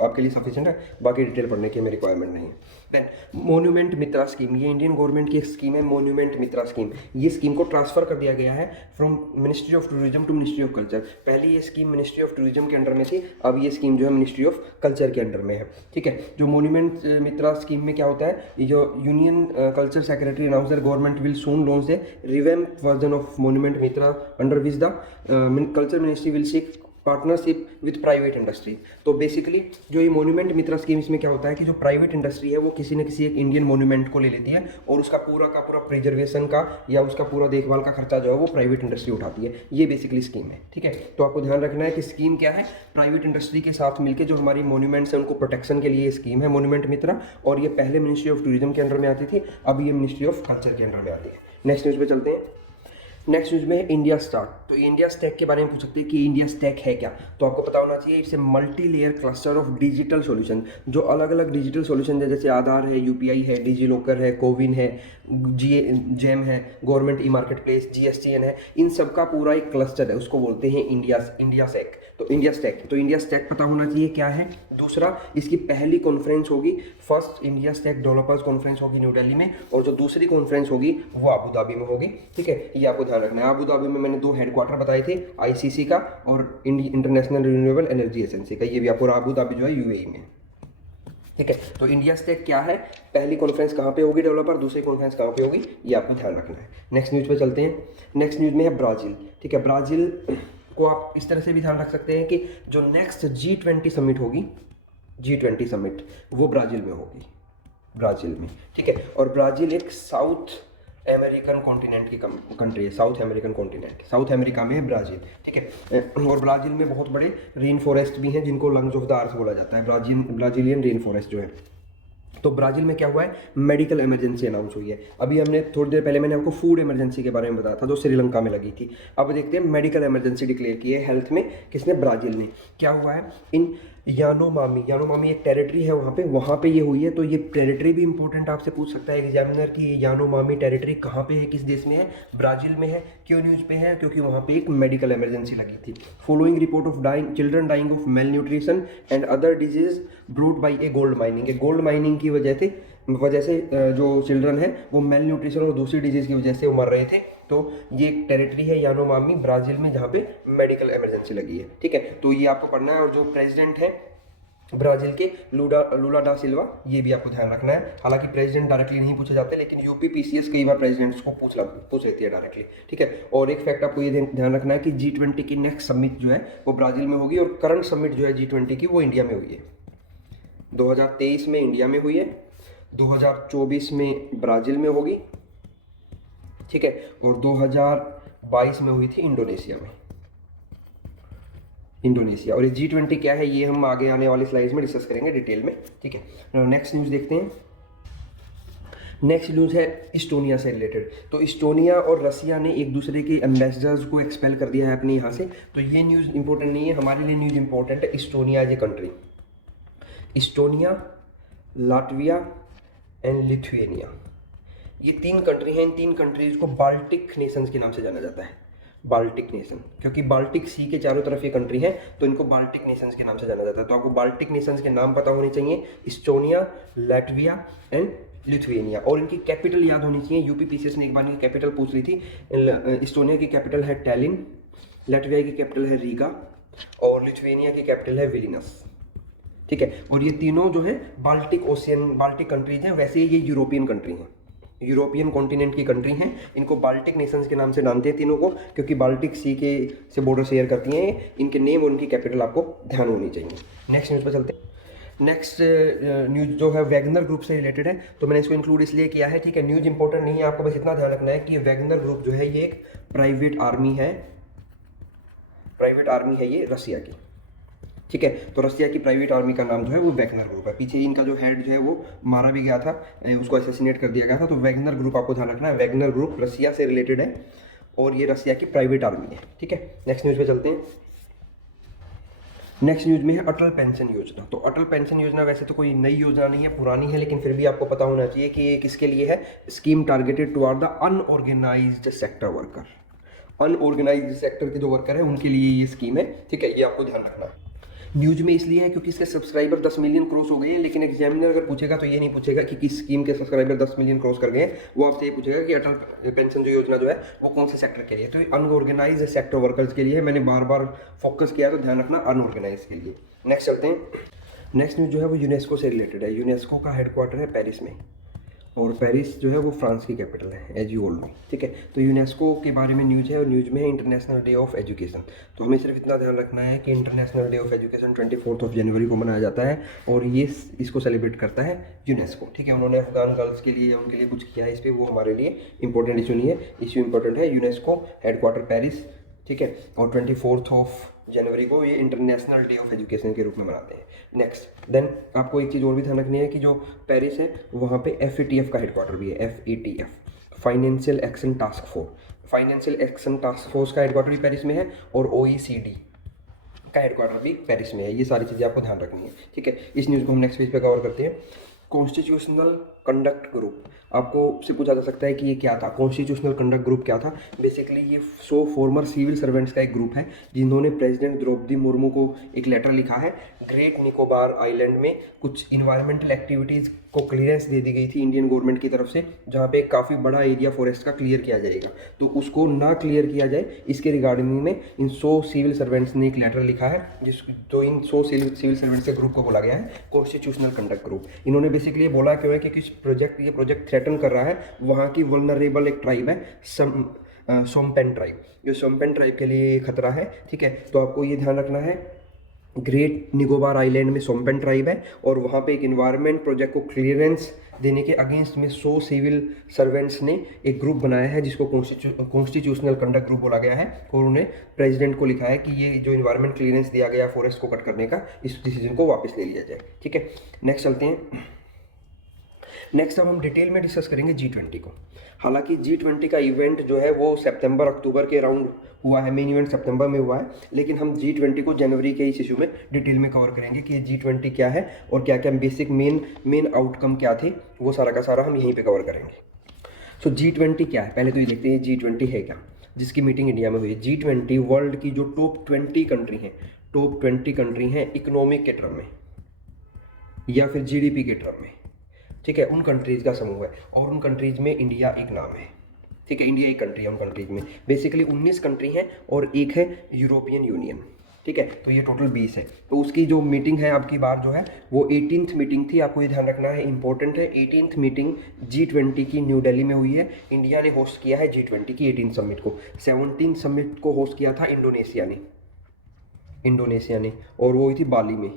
आपके लिए सफिशिएंट है, बाकी डिटेल पढ़ने की हमें रिक्वायरमेंट नहीं है। देन मोन्यूमेंट मित्रा स्कीम, ये इंडियन गवर्नमेंट की एक स्कीम है, मोन्यूमेंट मित्रा स्कीम। ये स्कीम को ट्रांसफर कर दिया गया है from ministry of tourism to ministry of culture. पहले ये स्कीम मिनिस्ट्री ऑफ टूरिज्म के अंडर में थी, अब ये स्कीम जो है मिनिस्ट्री ऑफ कल्चर के अंडर में है। ठीक है, जो मोन्यूमेंट मित्रा स्कीम में क्या होता है, ये जो union culture secretary announce that government will soon launch a revamped version of monument Mitra under which the culture ministry will seek partnership with private industry. तो बेसिकली जो ये मोन्यूमेंट मित्रा स्कीम, इसमें क्या होता है कि जो प्राइवेट इंडस्ट्री है वो किसी न किसी एक इंडियन मोन्यूमेंट को ले लेती है, और उसका पूरा का पूरा प्रिजर्वेशन का या उसका पूरा देखभाल का खर्चा जो है वो प्राइवेट इंडस्ट्री उठाती है। ये बेसिकली स्कीम है। ठीक है, तो आपको ध्यान रखना है कि स्कीम क्या है, प्राइवेट इंडस्ट्री के साथ मिलकर जो हमारी मोन्यूमेंट्स हैं उनको प्रोटेक्शन के लिए ये स्कीम है मोन्यूमेंट मित्रा, और ये पहले मिनिस्ट्री ऑफ टूरिज्म के अंडर में आती थी, अब ये मिनिस्ट्री ऑफ कल्चर के अंडर में आती है। नेक्स्ट न्यूज़ पे चलते हैं। नेक्स्ट न्यूज में है इंडिया स्टैक। तो इंडिया स्टैक के बारे में पूछ सकते हैं कि इंडिया स्टैक है क्या, तो आपको पता होना चाहिए it's a multi layer cluster of digital solution. जो अलग अलग डिजिटल सॉल्यूशन है, जैसे आधार है, यूपीआई है, डिजी लॉकर है, कोविन है, जेम है, government e market place, GSTN है, इन सब का पूरा एक क्लस्टर है, उसको बोलते हैं इंडिया स्टैक। तो इंडिया स्टैक, तो इंडिया स्टैक पता होना चाहिए क्या है। दूसरा, इसकी पहली कॉन्फ्रेंस होगी, first India stack developers conference होगी न्यू दिल्ली में, और जो दूसरी कॉन्फ्रेंस होगी वो अबू धाबी में होगी। ठीक है, ये आपको ध्यान रखना है। अबू धाबी में मैंने 2 हेडक्वार्टर बताए थे, आईसीसी का और इंटरनेशनल रिन्यूएबल एनर्जी एजेंसी का, ये भी आपको अबू धाबी जो है यूएई में। ठीक है, तो इंडिया स्टैक क्या है, पहली कॉन्फ्रेंस कहाँ पे होगी डेवलपर, दूसरी कॉन्फ्रेंस कहाँ पे होगी, ये आपको ध्यान रखना है। नेक्स्ट न्यूज़ पे चलते हैं। नेक्स्ट न्यूज़ में है ब्राज़ील। ठीक है, ब्राज़ील को आप इस तरह से भी ध्यान रख सकते हैं कि जो नेक्स्ट G20 समिट होगी, G20 समिट वो ब्राज़ील में होगी, ब्राज़ील में। ठीक है, और ब्राज़ील एक साउथ अमेरिकन कॉन्टिनेंट की कंट्री है, south American continent, south America में है ब्राज़ील। ठीक है, और ब्राज़ील में बहुत बड़े रेन फॉरेस्ट भी हैं जिनको लंग्स ऑफ द अर्थ बोला जाता है, ब्राज़ीलियन रेन फॉरेस्ट जो है। तो ब्राज़ील में क्या हुआ है, मेडिकल इमरजेंसी अनाउंस हुई है। अभी हमने थोड़ी देर पहले मैंने आपको फूड इमरजेंसी के बारे में बताया था जो श्रीलंका में लगी थी। अब देखते हैं मेडिकल इमरजेंसी डिक्लेयर की है हेल्थ में, किसने, ब्राज़ील ने। क्या हुआ है, इन यानोमामी एक टेरिटरी है वहाँ पे ये हुई है। तो ये टेरिटरी भी इंपॉर्टेंट आपसे पूछ सकता है एग्जामिनर कि यानोमामी टेरिटरी कहाँ पे है, किस देश में है, ब्राज़ील में है। क्यों न्यूज़ पे है, क्योंकि वहाँ पे एक मेडिकल इमरजेंसी लगी थी। Following report of children dying of malnutrition and other disease brought by a gold mining. Gold mining की वजह से जो चिल्ड्रन है वो मेल न्यूट्रिशन और दूसरी डिजीज़ की वजह से वो मर रहे थे। तो ये एक टेरिटरी है यानोमामी ब्राज़ील में जहाँ पे मेडिकल इमरजेंसी लगी है, ठीक है। तो ये आपको पढ़ना है। और जो प्रेसिडेंट है ब्राज़ील के लूला डा सिल्वा, ये भी आपको ध्यान रखना है। हालांकि प्रेसिडेंट डायरेक्टली नहीं पूछे जाते, लेकिन यूपीपीसीएस कई बार प्रेसिडेंट्स को पूछ लेती है डायरेक्टली, ठीक है। और एक फैक्ट आपको ये ध्यान रखना है कि G20 की नेक्स्ट समिट जो है वो ब्राज़ील में होगी, और करंट समिट जो है G20 की वो इंडिया में हुई है। 2023 में इंडिया में हुई है, 2024 में ब्राज़ील में होगी, ठीक है, और 2022 में हुई थी इंडोनेशिया में। और ये G20 क्या है ये हम आगे आने वाली स्लाइड्स में डिस्कस करेंगे डिटेल में, ठीक है। नेक्स्ट न्यूज़ देखते हैं। नेक्स्ट न्यूज़ है इस्टोनिया से रिलेटेड। तो इस्टोनिया और रसिया ने एक दूसरे के एम्बेसडर्स को एक्सपेल कर दिया है अपने यहाँ से। तो ये न्यूज़ इंपॉर्टेंट नहीं है हमारे लिए, न्यूज़ इंपॉर्टेंट है Estonia as a country. Estonia, Latvia and Lithuania, ये 3 कंट्री हैं। इन 3 कंट्रीज को बाल्टिक नेशंस के नाम से जाना जाता है। बाल्टिक नेशन, क्योंकि बाल्टिक सी के चारों तरफ ये कंट्री है, तो इनको बाल्टिक नेशंस के नाम से जाना जाता है। तो आपको बाल्टिक नेशंस के नाम पता होने चाहिए, इस्टोनिया, लैटविया एंड लिथुएनिया। और इनकी कैपिटल याद होनी चाहिए। यूपीपीसीएस ने एक बार इनकी कैपिटल पूछ ली थी। इस्टोनिया की कैपिटल है टैलिन, लैटविया की कैपिटल है रीगा, और लिथुएनिया की कैपिटल है विलिनस, ठीक है। और ये तीनों जो है बाल्टिक कंट्रीज हैं। वैसे ये यूरोपियन कंट्री हैं, यूरोपियन कॉन्टिनेंट की कंट्री हैं। इनको बाल्टिक नेशंस के नाम से जानते हैं तीनों को, क्योंकि बाल्टिक सी के से बॉर्डर शेयर करती हैं। इनके नेम और इनकी कैपिटल आपको ध्यान होनी चाहिए। नेक्स्ट न्यूज़ पर चलते हैं। नेक्स्ट न्यूज़ जो है वैगनर ग्रुप से रिलेटेड है, तो मैंने इसको इंक्लूड इसलिए किया है, ठीक है। न्यूज़ इंपॉर्टेंट नहीं है, आपको बस इतना ध्यान रखना है कि वैगनर ग्रुप जो है ये एक प्राइवेट आर्मी है ये रसिया की, ठीक है। तो रसिया की प्राइवेट आर्मी का नाम जो है वो वैगनर ग्रुप है। पीछे इनका जो हेड जो है वो मारा भी गया था, उसको असैसिनेट कर दिया गया था। तो वैगनर ग्रुप आपको ध्यान रखना है, वैगनर ग्रुप रसिया से रिलेटेड है और ये रसिया की प्राइवेट आर्मी है, ठीक है। नेक्स्ट न्यूज़ पे चलते हैं। नेक्स्ट न्यूज़ में है अटल पेंशन योजना। तो अटल पेंशन योजना वैसे तो कोई नई योजना नहीं है, पुरानी है, लेकिन फिर भी आपको पता होना चाहिए कि ये किसके लिए है। Scheme targeted toward the unorganised sector worker. Unorganised sector के जो वर्कर है उनके लिए ये स्कीम है, ठीक है। ये आपको ध्यान रखना है। न्यूज़ में इसलिए है क्योंकि इसके सब्सक्राइबर 10 मिलियन क्रॉस हो गए हैं, लेकिन एग्जामिनर अगर पूछेगा तो ये नहीं पूछेगा कि किस स्कीम के सब्सक्राइबर 10 मिलियन क्रॉस कर गए हैं। वो आपसे ये पूछेगा कि अटल पेंशन जो योजना जो है वो कौन से सेक्टर के लिए। तो अनऑर्गेनाइज सेक्टर वर्कर्स के लिए मैंने बार बार फोकस किया, तो ध्यान रखना अनऑर्गेनाइज के लिए। नेक्स्ट चलते हैं। नेक्स्ट न्यूज़ जो है वो यूनेस्को से रिलेटेड है। यूनेस्को का हेडक्वार्टर है पेरिस में, और पेरिस जो है वो फ्रांस की कैपिटल है, एज यू ऑल नो, ठीक है। तो यूनेस्को के बारे में न्यूज़ है, और न्यूज़ में है इंटरनेशनल डे ऑफ एजुकेशन। तो हमें सिर्फ इतना ध्यान रखना है कि इंटरनेशनल डे ऑफ एजुकेशन 24 जनवरी को मनाया जाता है, और ये इसको सेलिब्रेट करता है यूनेस्को, ठीक है। उन्होंने अफगान गर्ल्स के लिए उनके लिए कुछ किया है इस पर, वो हमारे लिए इंपॉर्टेंट इशू नहीं है। इशू इंपॉर्टेंट है यूनेस्को हेडक्वार्टर पेरिस, ठीक है। और 24 जनवरी को ये इंटरनेशनल डे ऑफ एजुकेशन के रूप में मनाते हैं। नेक्स्ट देन आपको एक चीज़ और भी ध्यान रखनी है कि जो पेरिस है वहाँ पे FATF का हेडक्वार्टर भी है, FATF financial action task force का हेडक्वार्टर भी पेरिस में है, और OECD का हेडक्वार्टर भी पेरिस में है। ये सारी चीज़ें आपको ध्यान रखनी है, ठीक है। इस न्यूज़ को हम नेक्स्ट पेज पे कवर करते हैं। कॉन्स्टिट्यूशनल कंडक्ट ग्रुप, आपको से पूछा जा सकता है कि ये क्या था। कॉन्स्टिट्यूशनल कंडक्ट ग्रुप क्या था। बेसिकली ये 100 फॉर्मर सिविल सर्वेंट्स का एक ग्रुप है, जिन्होंने प्रेसिडेंट द्रौपदी मुर्मू को एक लेटर लिखा है। ग्रेट निकोबार आइलैंड में कुछ इन्वायरमेंटल एक्टिविटीज़ को क्लियरेंस दे दी गई थी इंडियन गवर्नमेंट की तरफ से, जहाँ पे काफ़ी बड़ा एरिया फॉरेस्ट का क्लियर किया जाएगा। तो उसको ना क्लियर किया जाए, इसके रिगार्डिंग में इन 100 सिविल सर्वेंट्स ने एक लेटर लिखा है, तो इन 100 सिविल सर्वेंट्स के ग्रुप को बोला गया है कॉन्स्टिट्यूशनल कंडक्ट ग्रुप। इन्होंने बेसिकली ये बोला क्यों है कि ये प्रोजेक्ट थ्रेटन कर रहा है वहाँ की वल्नरेबल एक ट्राइब है, सोम्पेन ट्राइब, जो सोम्पेन ट्राइब के लिए खतरा है, ठीक है। तो आपको ये ध्यान रखना है, ग्रेट निकोबार आइलैंड में सोम्पेन ट्राइब है, और वहाँ पे एक इन्वायरमेंट प्रोजेक्ट को क्लियरेंस देने के अगेंस्ट में 100 सिविल सर्वेंट्स ने एक ग्रुप बनाया है, जिसको कॉन्स्टिट्यूशनल कंडक्ट ग्रुप बोला गया है। और उन्हें प्रेसिडेंट को लिखा है कि ये जो इन्वायरमेंट क्लियरेंस दिया गया फॉरेस्ट को कट करने का, इस डिसीजन को वापस ले लिया जाए, ठीक है। नेक्स्ट चलते हैं। नेक्स्ट अब हम डिटेल में डिस्कस करेंगे G20 को। हालांकि G20 का इवेंट जो है वो सितंबर अक्टूबर के अराउंड हुआ है, मेन इवेंट सितंबर में हुआ है, लेकिन हम G20 को जनवरी के इस इशू में डिटेल में कवर करेंगे कि G20 क्या है और क्या क्या बेसिक मेन आउटकम क्या थे, वो सारा का सारा हम यहीं पर कवर करेंगे। सो G20 क्या है, पहले तो ये देखते हैं G20 है क्या, जिसकी मीटिंग इंडिया में हुई है। G20 वर्ल्ड की जो टॉप 20 कंट्री हैं इकोनॉमिक के टर्म में या फिर जीडीपी के टर्म में, ठीक है, उन कंट्रीज़ का समूह है और उन कंट्रीज़ में इंडिया एक नाम है, ठीक है, इंडिया एक कंट्री है उन कंट्रीज़ में। बेसिकली 19 कंट्री हैं और एक है यूरोपियन यूनियन, ठीक है, तो ये टोटल 20 है। तो उसकी जो मीटिंग है आपकी बार जो है वो 18th मीटिंग थी, आपको ये ध्यान रखना है, इंपॉर्टेंट है। 18th मीटिंग G20 की न्यू दिल्ली में हुई है। इंडिया ने होस्ट किया है G20 की 18th समिट को। 17th समिट को होस्ट किया था इंडोनेशिया ने और वो हुई थी बाली में,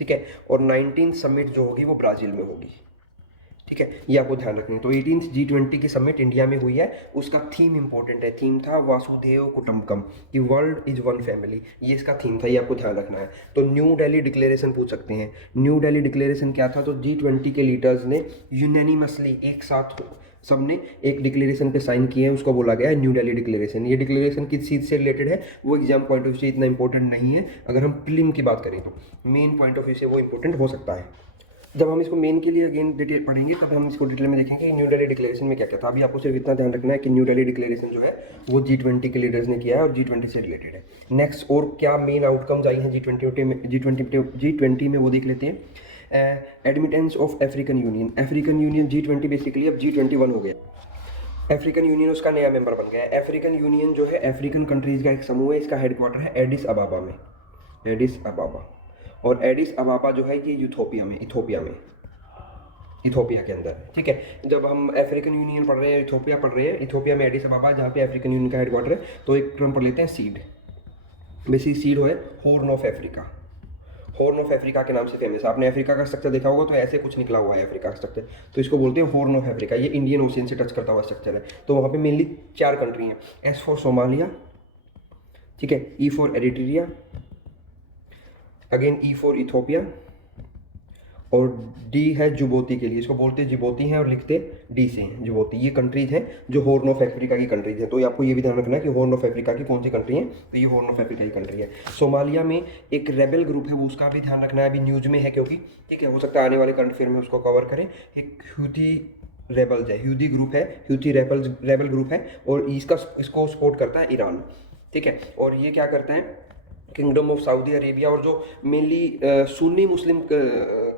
ठीक है, और 19th समिट जो होगी वो ब्राज़ील में होगी, ठीक है, ये आपको ध्यान रखनी है। तो 18th G20 की समिट इंडिया में हुई है। उसका थीम इंपॉर्टेंट है, थीम था वासुदेव कुटुंबकम, कि वर्ल्ड इज वन फैमिली, ये इसका थीम था, ये आपको ध्यान रखना है। तो न्यू दिल्ली डिक्लेरेशन पूछ सकते हैं, न्यू दिल्ली डिक्लेरेशन क्या था, तो G20 के लीडर्स ने यूनैनिमसली एक साथ सबने एक डिक्लेरेशन पे साइन किए हैं, उसको बोला गया है न्यू दिल्ली डिक्लेरेशन। ये डिक्लेरेशन किस चीज़ से रिलेटेड है वो एग्जाम पॉइंट ऑफ व्यू से इतना इंपॉर्टेंट नहीं है, अगर हम प्रीलिम की बात करें तो मेन पॉइंट ऑफ व्यू से वो इंपॉर्टेंट हो सकता है। जब हम इसको मेन के लिए अगेन डिटेल पढ़ेंगे तब हम इसको डिटेल में देखेंगे कि न्यू दिल्ली डिक्लेरेशन में क्या क्या था। अभी आपको सिर्फ इतना ध्यान रखना है कि न्यू दिल्ली डिक्लेरेशन जो है वो G20 के लीडर्स ने किया है और G20 से रिलेटेड है। नेक्स्ट और क्या मेन आउटकम्स आई हैं G20 में वो देख लेते हैं। Admittance of African union G20 basically अब G21 हो गया। अफ्रीकन यूनियन उसका नया मेंबर बन गया है। अफ्रीकन यूनियन जो है अफ्रीकन कंट्रीज़ का एक समूह है, इसका हेडक्वार्टर है एडिस अबाबा में, एडिस अबाबा। और एडिस अबाबा जो है ये इथोपिया के अंदर है, ठीक है। जब हम अफ्रीकन यूनियन पढ़ रहे हैं, इथोपिया में एडिस अबाबा जहाँ पे अफ्रीकन यूनियन का हेडक्वार्टर है, तो एक टर्म पढ़ लेते हैं सीड। बेसिक सीड है हॉर्न ऑफ अफ्रीका के नाम से फेमस है। आपने अफ्रीका का स्ट्रक्चर देखा होगा तो ऐसे कुछ निकला हुआ है अफ्रीका का स्ट्रक्चर, तो इसको बोलते हैं हॉर्न ऑफ अफ्रीका। ये इंडियन ओशियन से टच करता हुआ स्ट्रक्चर है। तो वहाँ पे मेनली 4 कंट्री हैं, एस फॉर सोमालिया, ठीक है, E for Eritrea, again E for Ethiopia, और डी है जिबूती के लिए, इसको बोलते जिबूती हैं और लिखते डी से हैं जिबूती। ये कंट्रीज हैं जो हॉर्न ऑफ अफ्रीका की कंट्रीज हैं। तो ये आपको ये भी ध्यान रखना है कि हॉर्न ऑफ अफ्रीका की कौन सी कंट्री है, तो ये हॉर्न ऑफ अफ्रीका की कंट्री है। सोमालिया में एक रेबल ग्रुप है, वो उसका भी ध्यान रखना है, अभी न्यूज़ में है क्योंकि, ठीक है, हो सकता है आने वाले करंट अफेयर में उसको कवर करें। एक ह्यूथी रेबल ग्रुप है और इसको सपोर्ट करता है ईरान, ठीक है। और ये क्या करता है, किंगडम ऑफ सऊदी अरेबिया और जो मेनली सुन्नी मुस्लिम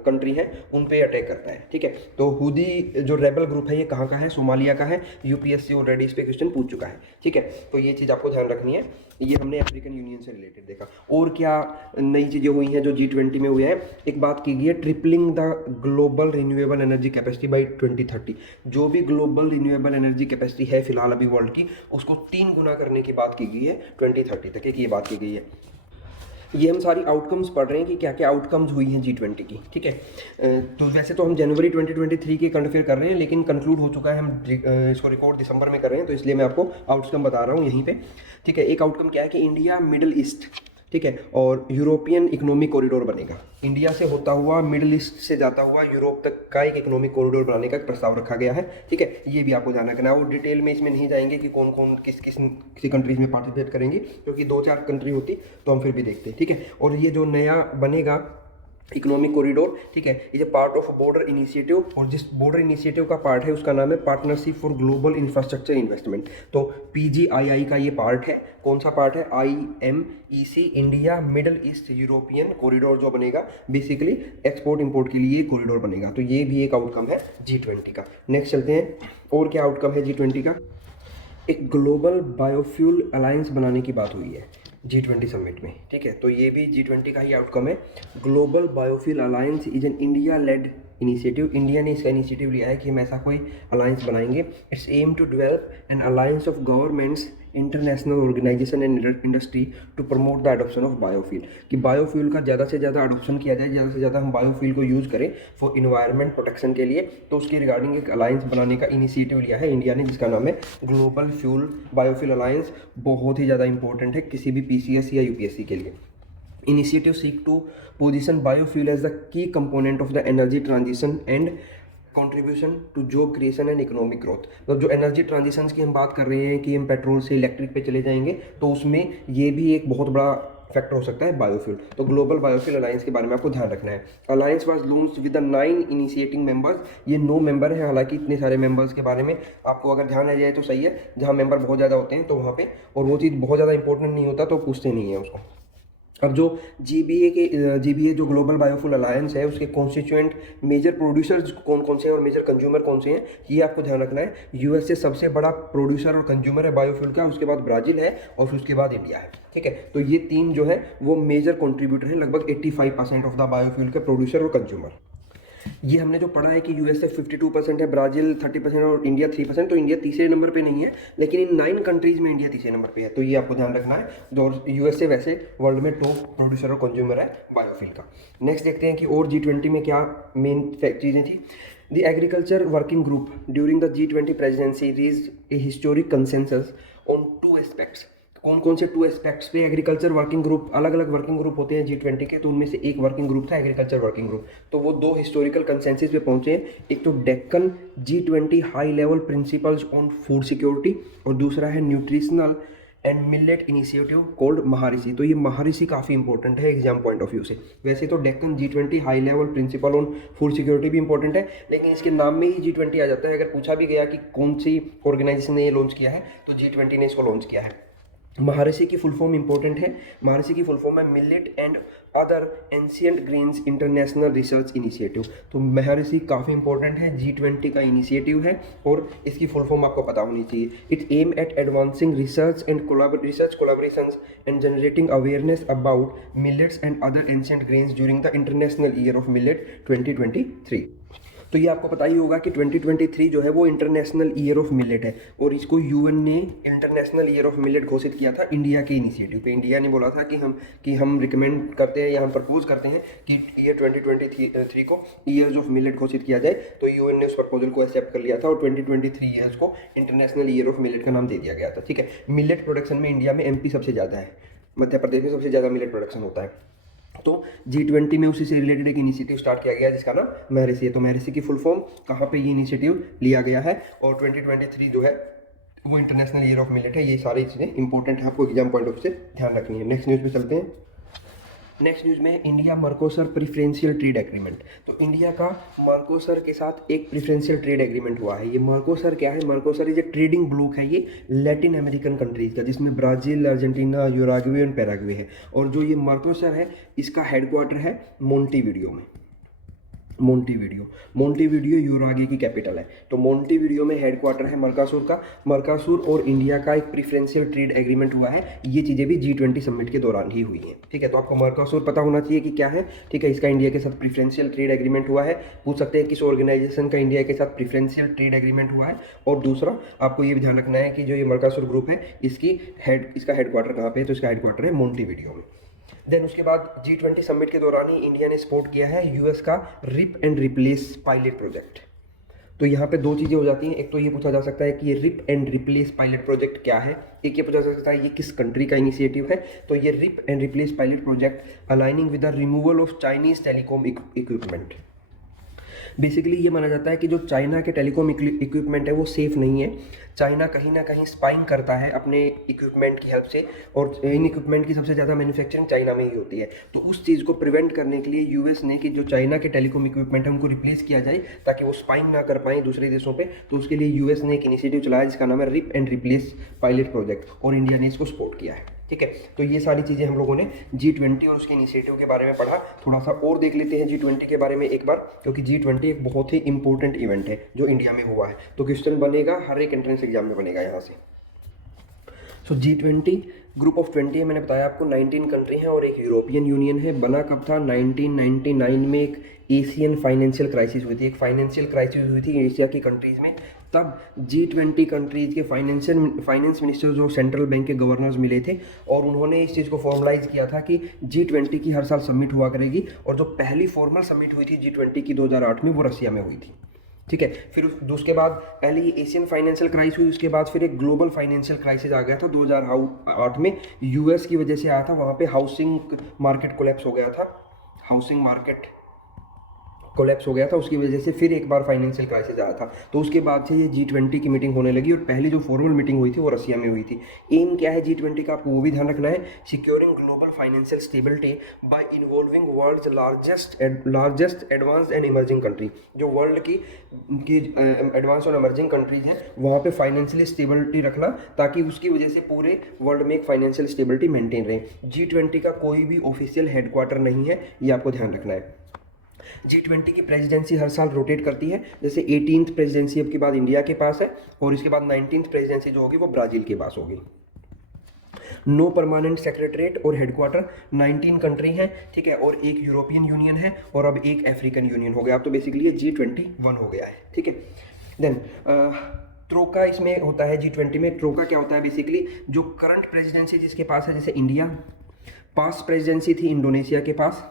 कंट्री है उन पे अटैक करता है, ठीक है। तो हुदी जो रेबल ग्रुप है ये कहाँ का है, सोमालिया का है। यूपीएससी ऑलरेडी इस पे क्वेश्चन पूछ चुका है, ठीक है। तो ये चीज़ आपको ध्यान रखनी है। ये हमने अफ्रीकन यूनियन से रिलेटेड देखा। और क्या नई चीज़ें हुई हैं जो G20 में हुई है, एक बात की गई है, tripling the global renewable energy capacity by 2030। जो भी ग्लोबल रिन्यूएबल एनर्जी कैपेसिटी है फिलहाल अभी वर्ल्ड की, उसको 3 गुना करने की बात की गई है 2030 तक, एक ये बात की गई है। ये हम सारी आउटकम्स पढ़ रहे हैं कि क्या क्या आउटकम्स हुई हैं G20 की, ठीक है। तो वैसे तो हम जनवरी 2023 के करंट अफेयर कर रहे हैं, लेकिन कंक्लूड हो चुका है, हम इसको रिकॉर्ड दिसंबर में कर रहे हैं, तो इसलिए मैं आपको आउटकम बता रहा हूँ यहीं पे, ठीक है। एक आउटकम क्या है कि इंडिया मिडिल ईस्ट, ठीक है, और यूरोपियन इकोनॉमिक कॉरिडोर बनेगा। इंडिया से होता हुआ मिडिल ईस्ट से जाता हुआ यूरोप तक का एक इकोनॉमिक कॉरिडोर बनाने का प्रस्ताव रखा गया है, ठीक है। ये भी आपको ध्यान रखना है। वो डिटेल में इसमें नहीं जाएंगे कि कौन कौन किसी कंट्रीज में पार्टिसिपेट करेंगे, क्योंकि 2-4 कंट्री होती तो हम फिर भी देखते, ठीक है। और ये जो नया बनेगा इकोनॉमिक कॉरिडोर, ठीक है, is a part of border initiative, और जिस बॉर्डर इनिशिएटिव का पार्ट है उसका नाम है partnership for global infrastructure investment. तो PGII का ये पार्ट है। कौन सा पार्ट है, IMEC, India middle east European corridor जो बनेगा, बेसिकली एक्सपोर्ट इंपोर्ट के लिए कॉरिडोर बनेगा। तो ये भी एक आउटकम है G20 का। नेक्स्ट चलते हैं, और क्या आउटकम है G20 का। एक ग्लोबल बायोफ्यूल अलायंस बनाने की बात हुई है G20 समिट में, ठीक है। तो ये भी G20 का ही आउटकम है। Global biofuel alliance is an India lead initiative. India ने इसका इनिशिएटिव लिया है कि हम ऐसा कोई अलायंस बनाएंगे। It's aim to develop an alliance of governments, international organisation and industry to promote the adoption of biofuel, कि बायोफ्यूल का ज़्यादा से ज़्यादा अडोप्शन किया जाए, ज़्यादा से ज़्यादा हम बायोफ्यूल को यूज़ करें फॉर इन्वायरमेंट प्रोटेक्शन के लिए। तो उसके रिगार्डिंग एक अलायंस बनाने का इनिशिएटिव लिया है इंडिया ने, जिसका नाम है ग्लोबल बायोफ्यूल अलायंस। बहुत ही ज़्यादा इंपॉर्टेंट है किसी भी PCS या UPSC के लिए। Initiative seek to position biofuel as the key component of the energy transition and contribution to job creation and economic growth. मतलब जो एनर्जी ट्रांजिशंस की हम बात कर रहे हैं कि हम पेट्रोल से इलेक्ट्रिक पे चले जाएंगे, तो उसमें ये भी एक बहुत बड़ा फैक्टर हो सकता है बायोफ्यूल। तो ग्लोबल बायोफ्यूल अलायंस के बारे में आपको ध्यान रखना है। Alliance was launched with the 9 initiating members. ये 9 मेंबर है, हालांकि इतने सारे मेंबर्स के बारे में आपको अगर ध्यान आ जाए तो सही है। जहाँ मेंबर बहुत ज़्यादा होते हैं तो वहाँ पे, और वो चीज़ बहुत ज़्यादा इंपॉर्टेंट नहीं होता तो पूछते नहीं है उसको। अब जो जीबीए जो ग्लोबल बायोफ्यूल अलायंस है, उसके कॉन्स्टिट्यूएंट मेजर प्रोड्यूसर्स कौन कौन से हैं और मेजर कंज्यूमर कौन से हैं, ये आपको ध्यान रखना है। यूएसए सबसे बड़ा प्रोड्यूसर और कंज्यूमर है बायोफ्यूल का, उसके बाद ब्राज़ील है और फिर उसके बाद इंडिया है। ठीक है, तो ये तीन जो है वो मेजर कॉन्ट्रीब्यूटर हैं, लगभग 85% ऑफ द बायोफ्यूल के प्रोड्यूसर और कंज्यूमर। ये हमने जो पढ़ा है कि यूएसए 52% है, ब्राज़ील 30% और इंडिया 3%, तो इंडिया तीसरे नंबर पे नहीं है, लेकिन इन 9 कंट्रीज़ में इंडिया तीसरे नंबर पे है, तो ये आपको ध्यान रखना है। और यूएसए वैसे वर्ल्ड में टॉप प्रोड्यूसर और कंज्यूमर है बायोफ्यूल का। नेक्स्ट देखते हैं कि और G20 में क्या मेन चीज़ें थी। The agriculture working group during the G20 presidency reached a historic consensus on 2 aspects. कौन कौन से 2 एस्पेक्ट्स पे एग्रीकल्चर वर्किंग ग्रुप, अलग अलग वर्किंग ग्रुप होते हैं G20 के, तो उनमें से एक वर्किंग ग्रुप था एग्रीकल्चर वर्किंग ग्रुप। तो वो 2 हिस्टोरिकल कंसेंसस पे पहुंचे हैं, एक तो Deccan G20 high level principles on food security और दूसरा है nutritional and millet initiative called Maharishi. तो ये महारिषि काफ़ी इंपॉर्टेंट है एग्जाम पॉइंट ऑफ व्यू से। वैसे तो Deccan G20 high level principal on food security भी इंपॉर्टेंट है, लेकिन इसके नाम में ही G20 आ जाता है। अगर पूछा भी गया कि कौन सी ऑर्गेनाइजेशन ने ये लॉन्च किया है, तो G20 ने इसको लॉन्च किया है। महारिषि की फुल फॉर्म इंपॉर्टेंट है। महारिषि की फुल फॉर्म है millet and other ancient grains international research initiative. तो महारिषि काफ़ी इंपॉर्टेंट है, G20 का इनिशिएटिव है और इसकी फुल फॉर्म आपको पता होनी चाहिए। It aim at advancing research and research collaborations and generating awareness about millets and other ancient grains during the International Year of Millet 2023। तो ये आपको पता ही होगा कि 2023 जो है वो इंटरनेशनल ईयर ऑफ मिलेट है, और इसको यूएन ने इंटरनेशनल ईयर ऑफ मिलेट घोषित किया था इंडिया के इनिशिएटिव पे। इंडिया ने बोला था कि हम रिकमेंड करते हैं या हम प्रपोज करते हैं कि ईयर 2023 को ईयर्स ऑफ मिलेट घोषित किया जाए। तो यूएन ने उस प्रपोजल को एक्सेप्ट कर लिया था और 2023 ईयर्स को इंटरनेशनल ईयर ऑफ मिलेट का नाम दे दिया गया था। ठीक है, मिलेट प्रोडक्शन में इंडिया में MP सबसे ज़्यादा है, मध्य प्रदेश में सबसे ज़्यादा मिलेट प्रोडक्शन होता है। तो G20 में उसी से रिलेटेड एक इनिशिएटिव स्टार्ट किया गया जिसका नाम महारिषि है। तो महारिषि की फुल फॉर्म कहाँ पे ये इनिशिएटिव लिया गया है, और 2023 जो है वो इंटरनेशनल ईयर ऑफ मिलेट है। ये सारी चीज़ें इंपॉर्टेंट है, आपको एग्जाम पॉइंट ऑफ से ध्यान रखनी है। नेक्स्ट न्यूज़ पे चलते हैं। नेक्स्ट न्यूज़ में इंडिया मर्कोसर प्रिफरेंशियल ट्रेड एग्रीमेंट। तो इंडिया का मर्कोसर के साथ एक प्रिफरेंशियल ट्रेड एग्रीमेंट हुआ है। ये मर्कोसर क्या है? मर्कोसर इज ए ट्रेडिंग ब्लॉक है ये लैटिन अमेरिकन कंट्रीज़ का, जिसमें ब्राज़ील, अर्जेंटीना, यूराग्वे और पैराग्वे है। और जो ये मर्कोसर है इसका हेडक्वार्टर है मोंटेविडियो में। मोंटेविडियो यूरागे की कैपिटल है। तो मोंटेविडियो में हेडक्वार्टर है मर्कासुर का। मर्कासुर और इंडिया का एक प्रिफरेंशियल ट्रेड एग्रीमेंट हुआ है। ये चीज़ें भी G20 समिट के दौरान ही हुई हैं। ठीक है, तो आपको मर्कासुर पता होना चाहिए कि क्या है। ठीक है, इसका इंडिया के साथ प्रिफरेंशियल ट्रेड एग्रीमेंट हुआ है। पूछ सकते हैं किस ऑर्गेनाइजेशन का इंडिया के साथ प्रिफरेंशियल ट्रेड एग्रीमेंट हुआ है। और दूसरा आपको ये भी ध्यान रखना है कि जो ये मर्कासुर ग्रुप है इसका हेडक्वार्टर कहाँ पे है, तो इसका हेडक्वार्टर है मोंटेविडियो में। देन उसके बाद G20 समिट के दौरान ही इंडिया ने सपोर्ट किया है यूएस का rip and replace pilot project. तो यहाँ पे 2 चीज़ें हो जाती हैं। एक तो ये पूछा जा सकता है कि ये rip and replace pilot project क्या है, एक ये पूछा जा सकता है ये किस कंट्री का इनिशिएटिव है। तो ये rip and replace pilot project aligning with the removal of Chinese telecom equipment. Basically ये माना जाता है कि जो चाइना के टेलीकॉम इक्विपमेंट है वो सेफ़ नहीं है। चाइना कहीं ना कहीं स्पाइंग करता है अपने इक्विपमेंट की हेल्प से, और इन इक्विपमेंट की सबसे ज़्यादा मैन्युफैक्चरिंग चाइना में ही होती है। तो उस चीज़ को प्रिवेंट करने के लिए यूएस ने कि जो चाइना के टेलीकॉम इक्विपमेंट है उनको रिप्लेस किया जाए ताकि वो स्पाइंग ना कर पाएँ दूसरे देशों पे। तो उसके लिए यूएस ने एक इनिशिएटिव चलाया जिसका नाम है rip and replace pilot project, और इंडिया ने इसको सपोर्ट किया है। ठीक है, तो ये सारी चीज़ें हम लोगों ने G20 और उसके इनिशिएटिव के बारे में पढ़ा। थोड़ा सा और देख लेते हैं G20 के बारे में एक बार, क्योंकि G20 एक बहुत ही इंपॉर्टेंट इवेंट है जो इंडिया में हुआ है। तो क्वेश्चन बनेगा, हर एक एंट्रेंस एग्जाम में बनेगा यहाँ से। सो G20 ग्रुप ऑफ 20 है, मैंने बताया आपको 19 कंट्री हैं और एक यूरोपियन यूनियन है। बना कब था? 1999 में एक एशियन फाइनेंशियल क्राइसिस हुई थी। एक फाइनेंशियल क्राइसिस हुई थी एशिया की कंट्रीज़ में। तब G20 कंट्रीज़ के फाइनेंस मिनिस्टर जो सेंट्रल बैंक के गवर्नर्स मिले थे, और उन्होंने इस चीज़ को फॉर्मलाइज किया था कि G20 की हर साल समिट हुआ करेगी। और जो पहली फॉर्मल समिट हुई थी G20 की 2008 में, वो रसिया में हुई थी। ठीक है, फिर उसके बाद पहले एशियन फाइनेंशियल क्राइसिस हुई, उसके बाद फिर एक ग्लोबल फाइनेंशियल क्राइसिस आ गया था 2008 में। यूएस की वजह से आया था। वहाँ पे हाउसिंग मार्केट कोलैप्स हो गया था। हाउसिंग मार्केट कोलैप्स हो गया था, उसकी वजह से फिर एक बार फाइनेंशियल क्राइसिस आया था। तो उसके बाद से ये G20 की मीटिंग होने लगी और पहली जो फॉर्मल मीटिंग हुई थी वो रसिया में हुई थी। एम क्या है G20 का, आपको वो भी ध्यान रखना है, securing global financial stability by involving world's largest advanced and emerging country. जो वर्ल्ड की एडवांस और इमर्जिंग कंट्रीज हैं वहाँ पे फाइनेंशियली स्टेबिलिटी रखना, ताकि उसकी वजह से पूरे वर्ल्ड में एक फाइनेंशियल स्टेबिलिटी मेंटेन रहे। G20 का कोई भी ऑफिशियल हेडक्वार्टर नहीं है, ये आपको ध्यान रखना है। G20 की प्रेसिडेंसी हर साल रोटेट करती है, जैसे 18th प्रेसिडेंसी अब की बाद इंडिया के पास है और इसके बाद 19th प्रेसिडेंसी जो होगी वो ब्राज़ील के पास होगी। नो परमानेंट सेक्रेटरीट और हेडक्वार्टर, 19 कंट्री हैं, ठीक है, और एक यूरोपियन यूनियन है और अब एक अफ्रीकन यूनियन हो गया। अब तो बेसिकली ये G21 हो गया है, ठीक है। देन ट्रोका इसमें होता है G20 में। ट्रोका क्या होता है, बेसिकली जो करंट प्रेसिडेंसी जिसके पास है, जैसे इंडिया, पास्ट प्रेसिडेंसी थी इंडोनेशिया के पास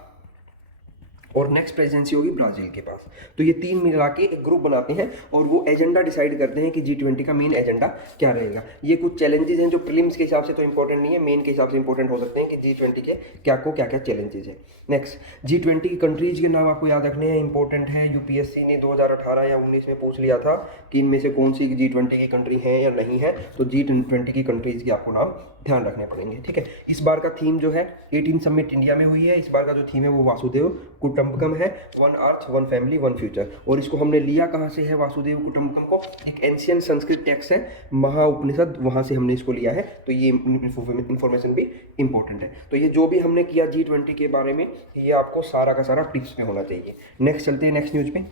और नेक्स्ट प्रेसिडेंसी होगी ब्राज़ील के पास। तो ये तीन मिला के एक ग्रुप बनाते हैं और वो एजेंडा डिसाइड करते हैं कि G20 का मेन एजेंडा क्या रहेगा। ये कुछ चैलेंजेस हैं जो प्रीलिम्स के हिसाब से तो इंपॉर्टेंट नहीं है, मेन के हिसाब से इंपॉर्टेंट हो सकते हैं कि G20 के क्या क्या चैलेंजेस हैं। नेक्स्ट, G20 की कंट्रीज के नाम आपको याद रखने हैं, इंपॉर्टेंट है। UPSC ने 2018 या 19 में पूछ लिया था कि इनमें से कौन सी G20 की कंट्री है या नहीं है, तो G20 की कंट्रीज के आपको नाम ध्यान रखने पड़ेंगे, ठीक है। इस बार का थीम जो है 18 समिट इंडिया में हुई है, इस बार का जो थीम है वो वासुदेव कुटुंबकम है, one earth one family one future. और इसको हमने लिया कहाँ से है वासुदेव कुटुंबकम को, एक एंशियंट संस्कृत टेक्स्ट है महाउपनिषद, वहाँ से हमने इसको लिया है। तो ये इन्फॉर्मेशन भी इंपॉर्टेंट है। तो ये जो भी हमने किया G20 के बारे में, ये आपको सारा का सारा टिप्स में होना चाहिए। नेक्स्ट चलते हैं नेक्स्ट न्यूज़ पे।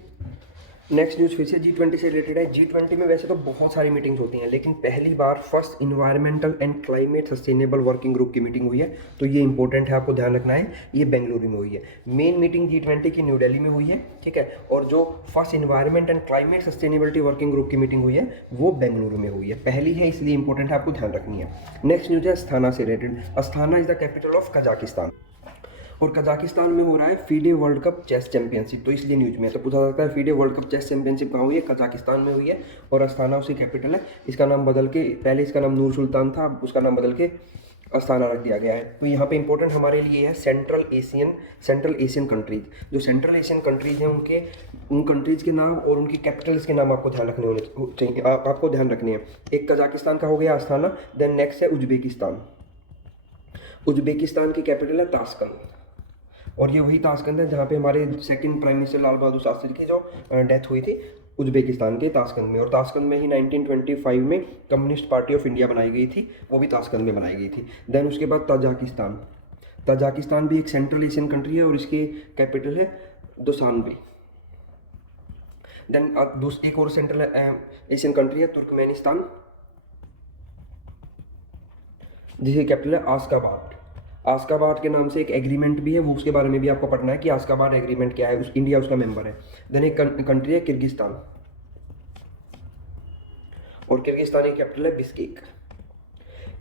नेक्स्ट न्यूज़ फिर से G20 से रिलेटेड है। G20 में वैसे तो बहुत सारी मीटिंग्स होती हैं, लेकिन पहली बार first environmental and climate sustainable working group की मीटिंग हुई है, तो ये इंपॉर्टेंट है, आपको ध्यान रखना है। ये बेंगलुरु में हुई है। मेन मीटिंग G20 की न्यू दिल्ली में हुई है, ठीक है, और जो first environment and climate sustainability working group की मीटिंग हुई है वो बेंगलुरु में हुई है। पहली है इसलिए इंपॉर्टेंट है, आपको ध्यान रखनी है। नेक्स्ट न्यूज़ है अस्थाना से related. Astana is the capital of Kazakhstan और कजाकिस्तान में हो रहा है FIDE world cup chess championship, तो इसलिए न्यूज़ में है। तो पूछा सकता है FIDE world cup chess championship कहाँ हुई है, कजाकिस्तान में हुई है और अस्थाना उसकी कैपिटल है। इसका नाम बदल के, पहले इसका नाम नूर सुल्तान था, उसका नाम बदल के अस्थाना रख दिया गया है। तो यहाँ पे इंपॉर्टेंट हमारे लिए है सेंट्रल एशियन कंट्रीज। जो सेंट्रल एशियन कंट्रीज हैं उन कंट्रीज़ के नाम और उनकी कैपिटल्स के नाम आपको ध्यान रखने होने चाहिए, आपको ध्यान रखने हैं। एक कजाकिस्तान का हो गया अस्थाना, देन नेक्स्ट है उज्बेकिस्तान। उज्बेकिस्तान की कैपिटल है ताशकंद और ये वही ताशकंद है जहाँ पे हमारे second prime minister Lal Bahadur Shastri की जो डेथ हुई थी उज्बेकिस्तान के ताशकंद में। और ताशकंद में ही 1925 में कम्युनिस्ट पार्टी ऑफ इंडिया बनाई गई थी, वो भी ताशकंद में बनाई गई थी। देन उसके बाद तजाकिस्तान भी एक सेंट्रल एशियन कंट्री है और इसकी कैपिटल है दुशानबे। देन एक और सेंट्रल एशियन कंट्री है तुर्कमेनिस्तान, जिसकी कैपिटल है आशगाबाद। आशगाबाद के नाम से एक एग्रीमेंट भी है, वो उसके बारे में भी आपको पढ़ना है कि आशगाबाद एग्रीमेंट क्या है, इंडिया उसका मेंबर है। देन एक कंट्री है किर्गिस्तान और किर्गिस्तान की कैपिटल है बिश्केक।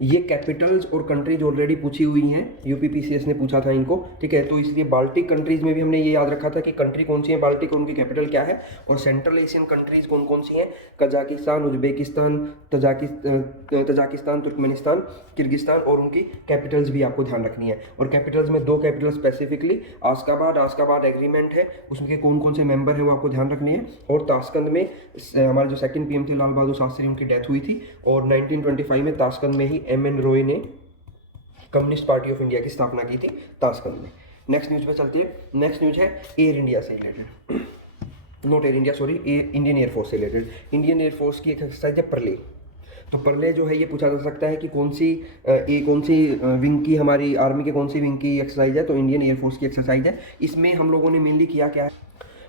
ये कैपिटल्स और कंट्रीज ऑलरेडी पूछी हुई हैं, यूपीपीसीएस ने पूछा था इनको, ठीक है। तो इसलिए बाल्टिक कंट्रीज में भी हमने ये याद रखा था कि कंट्री कौन सी है बाल्टिक और उनकी कैपिटल क्या है। और सेंट्रल एशियन कंट्रीज कौन कौन सी हैं, Kazakhstan, Uzbekistan, Tajikistan, Turkmenistan, Kyrgyzstan, और उनकी कैपिटल्स भी आपको ध्यान रखनी है। और कैपिटल्स में दो कैपिटल स्पेसिफिकली आशगाबाद एग्रीमेंट है, उसके कौन कौन से मेंबर है वो आपको ध्यान रखनी है। और ताशकंद में हमारे जो सेकंड पीएम थे लाल बहादुर शास्त्री, उनकी डेथ हुई थी और 1925 में ताशकंद में ही एम एन रॉय ने कम्युनिस्ट पार्टी ऑफ इंडिया की स्थापना की थी ताशकंद में। नेक्स्ट न्यूज़ पे चलती है। नेक्स्ट न्यूज़ है एयर इंडिया से related, not air India sorry, Indian air force से रिलेटेड। इंडियन एयरफोर्स की एक एक्सरसाइज है परले। तो परले जो है ये पूछा जा सकता है कि कौन सी विंग की, हमारी आर्मी के कौन सी विंग की एक्सरसाइज है, तो इंडियन एयरफोर्स की एक्सरसाइज है। इसमें हम लोगों ने मेनली किया क्या है,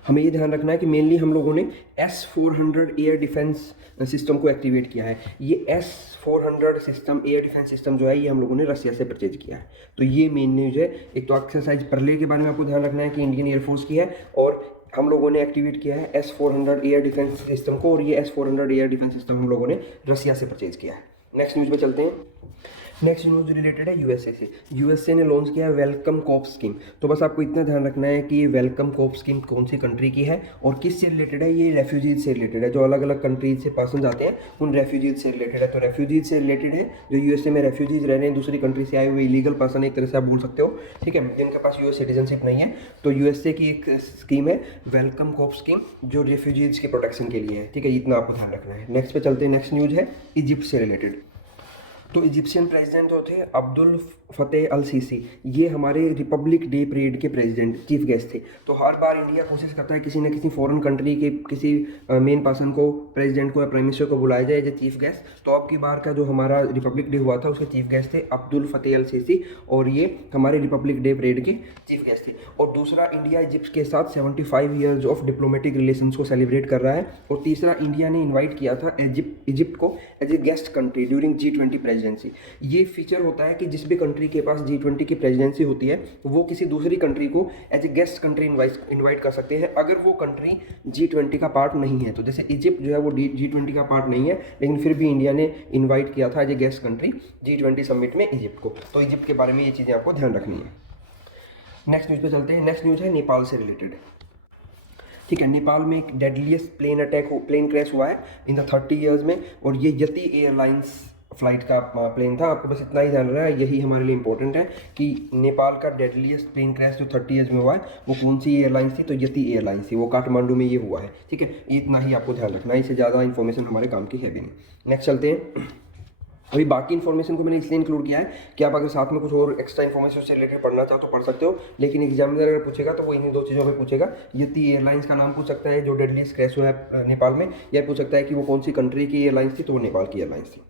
हमें ये ध्यान रखना है कि मेनली हम लोगों ने S-400 एयर डिफेंस सिस्टम को एक्टिवेट किया है। ये S-400 system, air defence system जो है ये हम लोगों ने रसिया से परचेज किया है। तो ये मेन न्यूज़ है। एक तो एक्सरसाइज परले के बारे में आपको ध्यान रखना है कि इंडियन एयरफोर्स की है और हम लोगों ने एक्टिवेट किया है S-400 एयर डिफेंस सिस्टम को, और ये S-400 एयर डिफेंस सिस्टम हम लोगों ने रसिया से परचेज किया है। नेक्स्ट न्यूज़ पे चलते हैं। नेक्स्ट न्यूज रिलेटेड है यूएसए से। यूएसए ने लॉन्च किया है वेलकम कॉप स्कीम। तो बस आपको इतना ध्यान रखना है कि ये वेलकम कॉप स्कीम कौन सी कंट्री की है और किस से रिलेटेड है। ये रेफ्यूजीज से रिलेटेड है, जो अलग अलग कंट्रीज से पर्सन आते हैं उन रेफ्यूजीज से रिलेटेड है। तो रेफ्यूजीज से रिलेटेड है, जो यूएसए में रेफ्यूजीज रह रहे हैं, दूसरी कंट्री से आए हुए इलीगल पर्सन एक तरह से आप बोल सकते हो, ठीक है, जिनके पास यूएस सिटीजनशिप नहीं है। तो यूएसए की एक स्कीम है वेलकम कॉप स्कीम, जो रेफ्यूजीज के प्रोटेक्शन के लिए है, ठीक है, इतना आपको ध्यान रखना है। नेक्स्ट पे चलते हैं। नेक्स्ट न्यूज है इजिप्ट से रिलेटेड। तो इजिप्शियन प्रेसिडेंट जो थे अब्दुल फतेह अल सीसी, ये हमारे रिपब्लिक डे परेड के प्रेसिडेंट चीफ गेस्ट थे। तो हर बार इंडिया कोशिश करता है किसी न किसी फॉरेन कंट्री के किसी मेन पर्सन को, प्रेसिडेंट को या प्राइम मिनिस्टर को बुलाया जाए एज ए चीफ गेस्ट। तो अब की बार का जो हमारा रिपब्लिक डे हुआ था उसके चीफ गेस्ट थे अब्दुल फतेह अल सीसी, और ये हमारे रिपब्लिक डे परेड के चीफ गेस्ट थे। और दूसरा, इंडिया इजिप्ट के साथ 75 ईयर्स ऑफ डिप्लोमेटिक रिलेशंस को सेलिब्रेट कर रहा है। और तीसरा, इंडिया ने इन्वाइट किया था इजिप्ट को as a guest country during G20 presidency. ये फीचर होता है कि जिस भी कंट्री के पास G20 की प्रेसिडेंसी होती है वो किसी दूसरी कंट्री को as a guest country invite कर सकते हैं अगर वो कंट्री G20 का पार्ट नहीं है। तो जैसे इजिप्ट जो है वो G20 का पार्ट नहीं है, लेकिन फिर भी इंडिया ने इन्वाइट किया था as a guest country G20 summit में इजिप्ट को। तो इजिप्ट के बारे में ये चीज़ें आपको ध्यान रखनी है। नेक्स्ट न्यूज़ पे चलते हैं। नेक्स्ट न्यूज़ है नेपाल से रिलेटेड, ठीक है। नेपाल में एक डेडलीस्ट प्लेन क्रैश हुआ है इन द 30 ईयर्स में, और ये यति एयरलाइंस फ्लाइट का प्लेन था। आपको बस इतना ही ध्यान रहा है, यही हमारे लिए इंपॉर्टेंट है कि नेपाल का डेडलीस्ट प्लेन क्रैश जो 30 ईयर्स में हुआ है वो कौन सी एयरलाइंस थी। तो यति एयरलाइंस थी, वो काठमांडू में ये हुआ है, ठीक है। इतना ही आपको ध्यान रखना है, इससे ज़्यादा इन्फॉर्मेशन हमारे काम की है भी नहीं। नेक्स्ट चलते हैं। अभी बाकी इन्फॉर्मेशन को मैंने इसलिए इंक्लूड किया है कि आप अगर साथ में कुछ और एक्स्ट्रा इन्फॉर्मेशन से रिलेटेड पढ़ना चाहो तो पढ़ सकते हो, लेकिन एग्जामिनर अगर पूछेगा तो वो इन्हीं दो चीज़ों पे पूछेगा। यति एयरलाइंस का नाम पूछ सकता है जो डेडलीस्ट क्रैश हुआ है नेपाल में, या पूछ सकता है कि वो कौन सी कंट्री की एयरलाइंस थी, तो वो नेपाल की एयरलाइंस थी।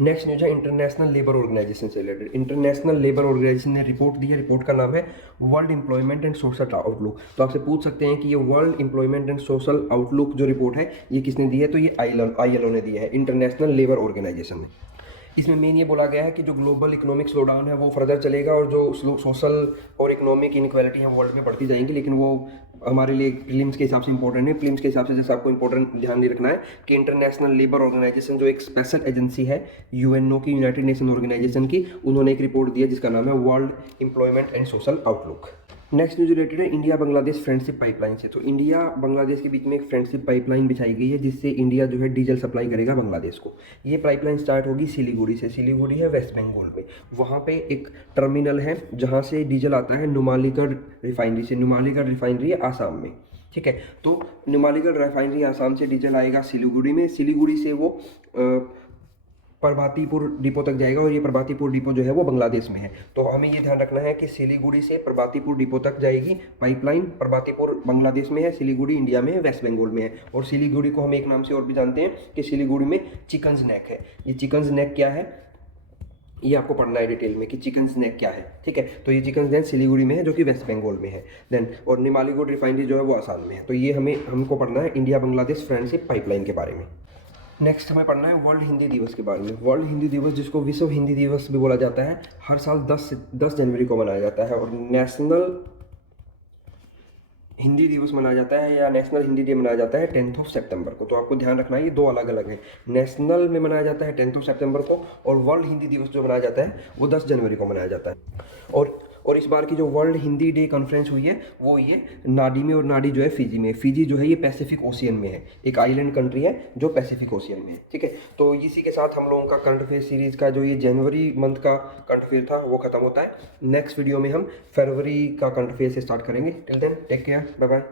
नेक्स्ट न्यूज है इंटरनेशनल लेबर ऑर्गेनाइजेशन से रिलेटेड। इंटरनेशनल लेबर ऑर्गेनाइजेशन ने रिपोर्ट दी है, रिपोर्ट का नाम है world employment and social outlook. तो आपसे पूछ सकते हैं कि ये world employment and social outlook जो रिपोर्ट है ये किसने दी है। तो ये ILO ने दी है, इंटरनेशनल लेबर ऑर्गेनाइजेशन ने। इसमें मेन ये बोला गया है कि जो ग्लोबल इकोनॉमिक स्लोडाउन है वो फर्दर चलेगा, और जो सोशल और इकोनॉमिक इनक्वालिटी है वर्ल्ड में बढ़ती जाएंगी, लेकिन वो हमारे लिए प्रीलिम्स के हिसाब से इंपॉर्टेंट है। प्रीलिम्स के हिसाब से जैसे आपको इंपॉर्टेंट ध्यान नहीं रखना है कि इंटरनेशनल लेबर ऑर्गेनाइजेशन जो एक स्पेशल एजेंसी है UNO की, यूनाइटेड नेशन ऑर्गेनाइजेशन की, उन्होंने एक रिपोर्ट दी है जिसका नाम है world employment and social outlook. Next news related है इंडिया बांग्लादेश फ्रेंडशिप पाइपलाइन से। तो इंडिया बांग्लादेश के बीच में एक फ्रेंडशिप पाइपलाइन बिछाई गई है जिससे इंडिया जो है डीजल सप्लाई करेगा बांग्लादेश को। ये पाइपलाइन स्टार्ट होगी सिलीगुड़ी से। सिलीगुड़ी है वेस्ट बंगाल में, वहाँ पे एक टर्मिनल है जहाँ से डीजल आता है नुमालीगढ़ रिफाइनरी से। नुमालीगढ़ रिफाइनरी है आसाम में, ठीक है। तो नुमालीगढ़ रिफाइनरी आसाम से डीजल आएगा सिलीगुड़ी में, सिलीगुड़ी से वो प्रभातीपुर डिपो तक जाएगा, और ये प्रभातीपुर डिपो जो है वो बांग्लादेश में है। तो हमें ये ध्यान रखना है कि सिलीगुड़ी से प्रभातीपुर डिपो तक जाएगी पाइपलाइन। प्रभातीपुर बांग्लादेश में है, सिलीगुड़ी इंडिया में है, वेस्ट बंगाल में है। और सिलीगुड़ी को हम एक नाम से और भी जानते हैं कि सिलीगुड़ी में चिकन्स नेक है। ये चिकन्स नेक क्या है ये आपको पढ़ना है डिटेल में कि चिकन्स नेक क्या है, ठीक है। तो ये चिकन्स नेक सिलीगुड़ी में है जो कि वेस्ट बंगाल में है। देन और नुमालीगढ़ रिफाइनरी जो है वो आसाम में है। तो ये हमको पढ़ना है इंडिया बांग्लादेश फ्रेंडशिप पाइपलाइन के बारे में। नेक्स्ट हमें पढ़ना है वर्ल्ड हिंदी दिवस के बारे में। वर्ल्ड हिंदी दिवस, जिसको विश्व हिंदी दिवस भी बोला जाता है, हर साल 10 जनवरी को मनाया जाता है। और नेशनल हिंदी दिवस मनाया जाता है या नेशनल हिंदी डे मनाया जाता है 10 सितंबर को। तो आपको ध्यान रखना है ये दो अलग अलग है। नेशनल में मनाया जाता है 10 सितंबर को, और वर्ल्ड हिंदी दिवस जो मनाया जाता है वो 10 जनवरी को मनाया जाता है। और इस बार की जो वर्ल्ड हिंदी डे कॉन्फ्रेंस हुई है वो ये नाडी में, और नाडी जो है फिजी में। फिजी जो है ये पैसिफिक ओशियन में है, एक आइलैंड कंट्री है जो पैसिफिक ओशियन में है, ठीक है। तो इसी के साथ हम लोगों का करंट अफेयर सीरीज का जो ये जनवरी मंथ का करंट अफेयर था वो खत्म होता है। नेक्स्ट वीडियो में हम फरवरी का करंट अफेयर से स्टार्ट करेंगे। Till then take care, bye bye.